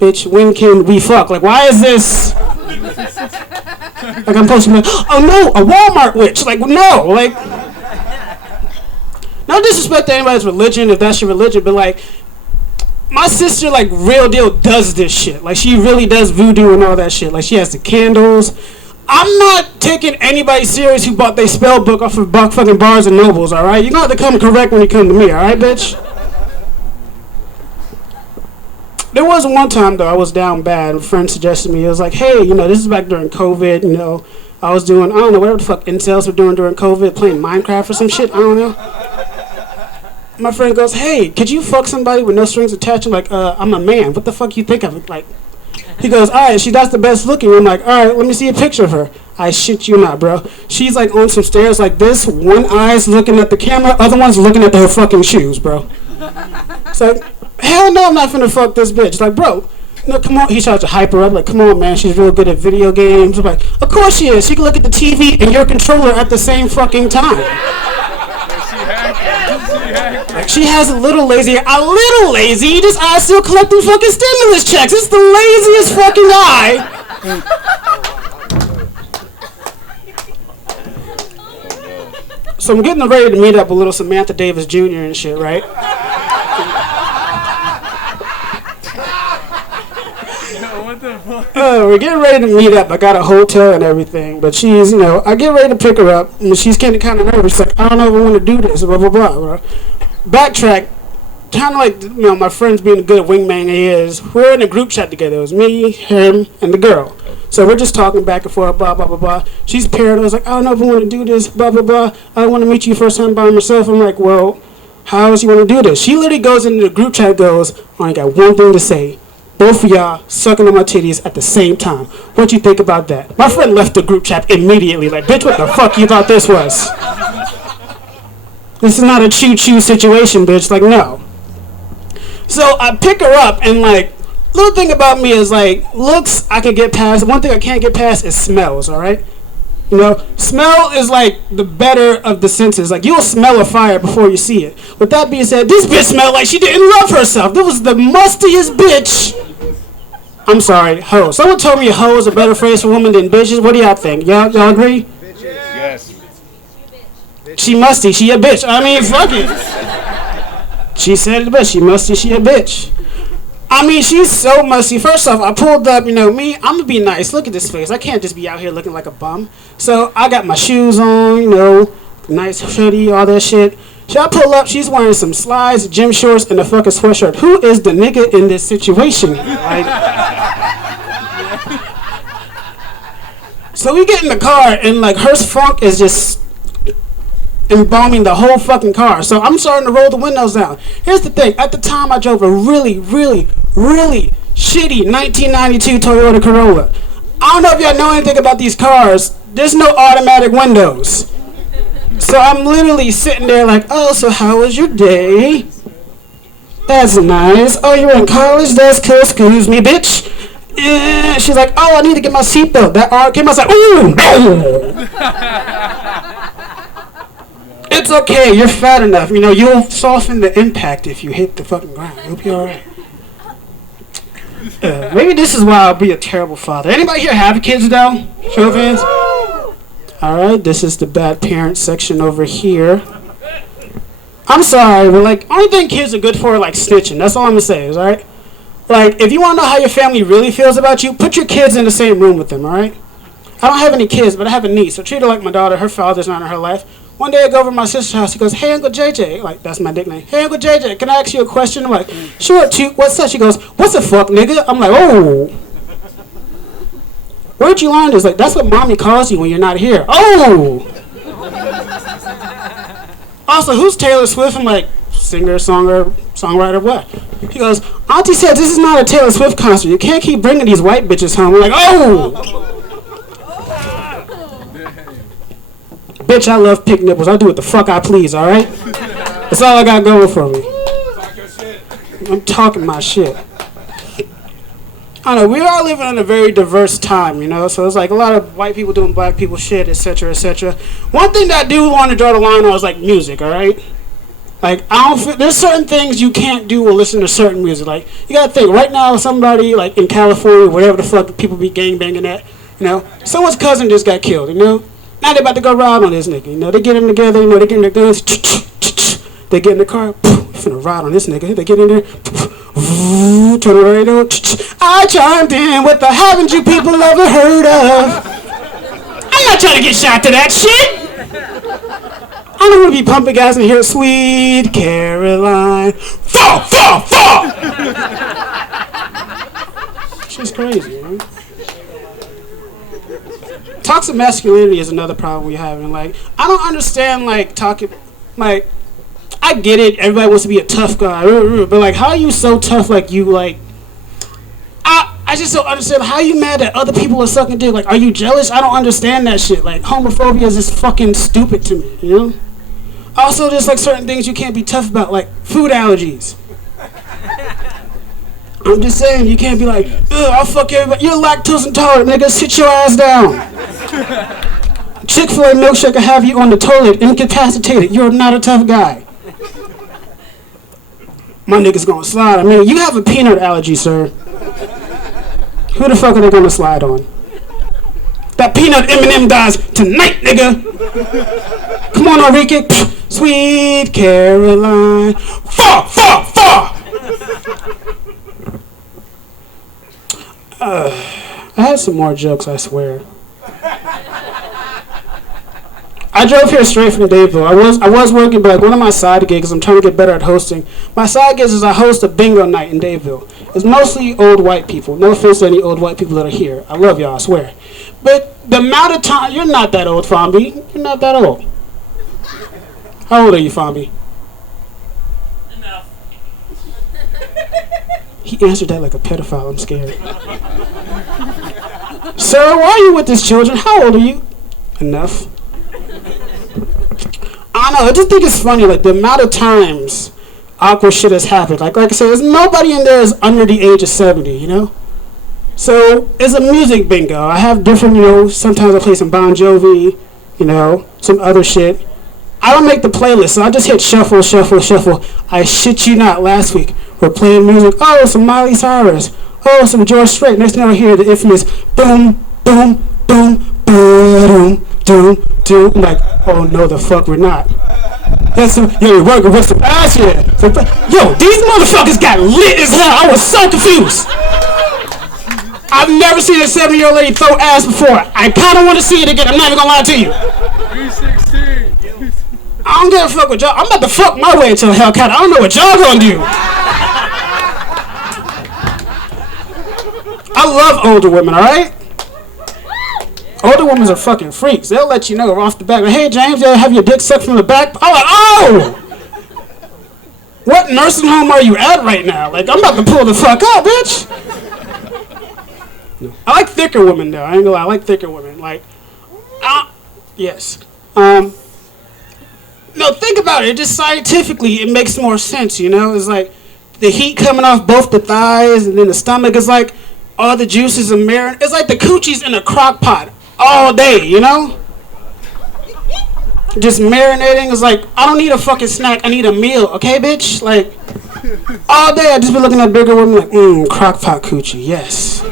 bitch, when can we fuck? Like, why is this? Like, I'm supposed to be like, oh no, a Walmart witch. Like, no, like, no disrespect to anybody's religion if that's your religion, but like, my sister, like, real deal does this shit. Like, she really does voodoo and all that shit. Like, she has the candles. I'm not taking anybody serious who bought their spell book off of fucking Barnes and Nobles, alright? You're gonna have to come correct when you come to me, alright, bitch? There was one time, though, I was down bad. A friend suggested me, it was like, hey, this is back during COVID, I was doing, I don't know, whatever the fuck incels were doing during COVID, playing Minecraft or some shit, I don't know. My friend goes, hey, could you fuck somebody with no strings attached? I'm like, I'm a man. What the fuck you think of it? Like, he goes, all right, that's the best looking. I'm like, all right, let me see a picture of her. I shit you not, bro. She's like on some stairs like this. One eye's looking at the camera, other one's looking at her fucking shoes, bro. It's like, hell no, I'm not finna fuck this bitch. Like, bro, come on. He starts to hype her up. Like, come on, man, she's real good at video games. I'm like, of course she is. She can look at the TV and your controller at the same fucking time. Like, she has a little lazy, this eye still collecting fucking stimulus checks. It's the laziest fucking eye. So I'm getting ready to meet up with little Samantha Davis Jr. and shit, right? We're getting ready to meet up. I got a hotel and everything, but she's, I get ready to pick her up, and she's kind of nervous. Like, I don't know if I want to do this, blah, blah, blah, blah. Backtrack, kind of like, my friend's being a good wingman he is. We're in a group chat together. It was me, him, and the girl. So we're just talking back and forth, blah, blah, blah, blah. She's paranoid. I was like, I don't know if I want to do this, blah, blah, blah. I want to meet you first time by myself. I'm like, well, how else you want to do this? She literally goes into the group chat, goes, I only got one thing to say. Both of y'all sucking on my titties at the same time. What you think about that? My friend left the group chat immediately. Like, bitch, what the fuck you thought this was? This is not a choo-choo situation, bitch. Like, no. So I pick her up, and like, little thing about me is like looks I can get past. One thing I can't get past is smells. All right. You know, smell is like the better of the senses. Like you'll smell a fire before you see it. With that being said, this bitch smelled like she didn't love herself. This was the mustiest bitch. I'm sorry, hoe. Someone told me hoe is a better phrase for women than bitches. What do y'all think? Y'all agree? Yes. She musty. She a bitch. I mean, fuck it. She said it best. She musty. She a bitch. I mean, she's so musty. First off, I pulled up, you know, me, I'm gonna be nice. Look at this face. I can't just be out here looking like a bum. So I got my shoes on, you know, nice hoodie, all that shit. So I pull up, she's wearing some slides, gym shorts, and a fucking sweatshirt. Who is the nigga in this situation? Like, so we get in the car, and like her funk is just embalming the whole fucking car. So I'm starting to roll the windows down. Here's the thing. At the time, I drove a really, really, really shitty 1992 Toyota Corolla. I don't know if y'all know anything about these cars. There's no automatic windows. So I'm literally sitting there like, oh, so how was your day? That's nice. Oh, you're in college? That's cool. Excuse me, bitch. She's like, oh, I need to get my seatbelt. That arm came out, I was like, ooh, no. It's okay, you're fat enough. You know, you'll soften the impact if you hit the fucking ground. You'll be alright. Maybe this is why I'll be a terrible father. Anybody here have kids though? Show of hands. Alright, this is the bad parent section over here. I'm sorry, but like, only thing kids are good for are like snitching. That's all I'm gonna say, is alright? Like, if you wanna know how your family really feels about you, put your kids in the same room with them, alright? I don't have any kids, but I have a niece, so treat her like my daughter. Her father's not in her life. One day I go over to my sister's house. He goes, hey, Uncle JJ. Like, that's my nickname. Hey, Uncle JJ, can I ask you a question? I'm like, sure, what's that? She goes, what's the fuck, nigga? I'm like, oh. Where'd you learn this? Like, that's what mommy calls you when you're not here. Oh. Also, who's Taylor Swift? I'm like, singer, songwriter, what? He goes, Auntie said this is not a Taylor Swift concert. You can't keep bringing these white bitches home. I'm like, oh. Bitch, I love pig nipples. I do what the fuck I please, alright? That's all I got going for me. Talk your shit. I'm talking my shit. I don't know, we are living in a very diverse time, you know, so it's like a lot of white people doing black people shit, etc., etc. One thing that I do want to draw the line on is like music, alright? Like, there's certain things you can't do or listen to certain music. Like, you gotta think, right now, somebody, like, in California, whatever the fuck people be gangbanging at, you know, someone's cousin just got killed, you know? Now they about to go ride on this nigga, you know, they get in together, you know, they get in their guns, they get in the car, finna ride on this nigga, they get in there, turn the radio, I chimed in with the haven't you people ever heard of? I'm not trying to get shot to that shit! I don't want to be pumping guys in here, sweet Caroline, fall! Shit's crazy, man. Toxic masculinity is another problem we have, and like I don't understand like talking like I get it, everybody wants to be a tough guy, but like how are you so tough like you like I just don't understand how you mad that other people are sucking dick. Like, are you jealous? I don't understand that shit. Like homophobia is just fucking stupid to me, you know? Also there's like certain things you can't be tough about, like food allergies. I'm just saying, you can't be like, ugh, I'll fuck everybody. You're lactose intolerant, nigga. Sit your ass down. Chick-fil-A milkshake will have you on the toilet, incapacitated. You're not a tough guy. My nigga's gonna slide. I mean, you have a peanut allergy, sir. Who the fuck are they gonna slide on? That peanut M&M dies tonight, nigga. Come on, Enrique. Sweet Caroline. Fuck! I had some more jokes, I swear. I drove here straight from Dadeville. I was working, but like one of my side gigs, I'm trying to get better at hosting. My side gigs is I host a bingo night in Dadeville. It's mostly old white people. No offense to any old white people that are here. I love y'all, I swear. But the amount of time, you're not that old, Fambi. You're not that old. How old are you, Fambi? Enough. He answered that like a pedophile. I'm scared. Sir, why are you with these children? How old are you? Enough. I don't know. I just think it's funny, like the amount of times awkward shit has happened. Like I said, there's nobody in there is under the age of 70, you know? So it's a music bingo. I have different, you know, sometimes I play some Bon Jovi, you know, some other shit. I don't make the playlist, so I just hit shuffle, shuffle, shuffle. I shit you not, last week we're playing music. Oh, some Miley Cyrus. Oh, some George Strait. Next thing I hear the infamous boom, boom, boom, boom, doom, doom. I'm like, oh no, the fuck we're not. That's some, yo, you're working with some ass here. Yo, these motherfuckers got lit as hell. I was so confused. I've never seen a 7-year-old lady throw ass before. I kind of want to see it again. I'm not even gonna lie to you. 316. I don't give a fuck with y'all. I'm about to fuck my way into Hellcat. I don't know what y'all gonna do. I love older women, alright? Older women are fucking freaks. They'll let you know off the back. Hey, James, you have your dick sucked from the back? I'm like, oh! What nursing home are you at right now? Like, I'm about to pull the fuck out, bitch. I like thicker women, though. I ain't gonna lie. I like thicker women. Like, yes. No, think about it. Just scientifically, it makes more sense, you know? It's like the heat coming off both the thighs and then the stomach is like all the juices are marinating. It's like the coochie's in a crock pot all day, you know? Just marinating. It's like, I don't need a fucking snack. I need a meal, okay, bitch? Like, all day I just be looking at bigger women like, crock pot coochie, yes.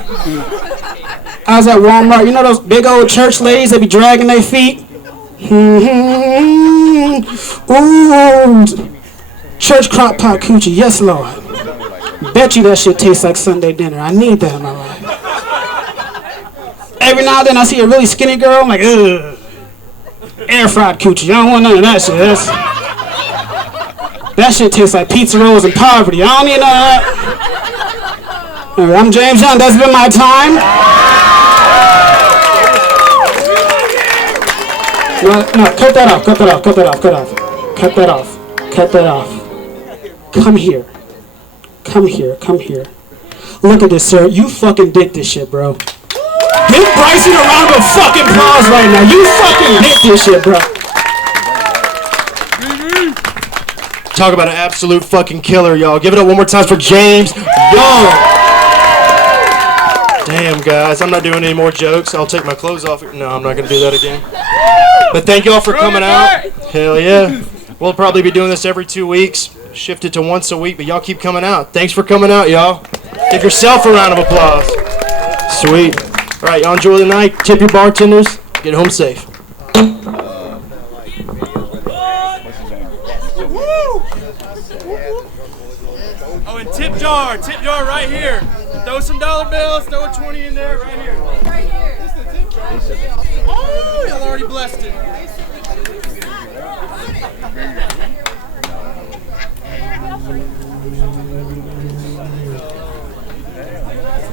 I was at Walmart. You know those big old church ladies that be dragging their feet? Ooh, church crock pot coochie, yes, Lord. Bet you that shit tastes like Sunday dinner. I need that in my life. Every now and then I see a really skinny girl, I'm like, ugh. Air fried coochie. I don't want none of that shit. That shit tastes like pizza rolls and poverty. I don't need none of that. Anyway, I'm James Young. That's been my time. No, cut that off. Cut that off. Cut that off. Cut off. Cut that off. Cut that off. Come here. Come here. Come here. Look at this, sir. You fucking did this shit, bro. Give Bryson a round of fucking applause right now. You fucking did this shit, bro. Talk about an absolute fucking killer, y'all. Give it up one more time for James Young. Damn, guys. I'm not doing any more jokes. I'll take my clothes off. No, I'm not going to do that again. But thank y'all for coming out. Hell yeah. We'll probably be doing this every 2 weeks. Shift it to once a week, but y'all keep coming out. Thanks for coming out, y'all. Give yourself a round of applause. Sweet. All right, y'all enjoy the night. Tip your bartenders. Get home safe. Oh, and tip jar right here. Throw some dollar bills, throw a 20 in there, right here. Right here. Oh, y'all already blessed it.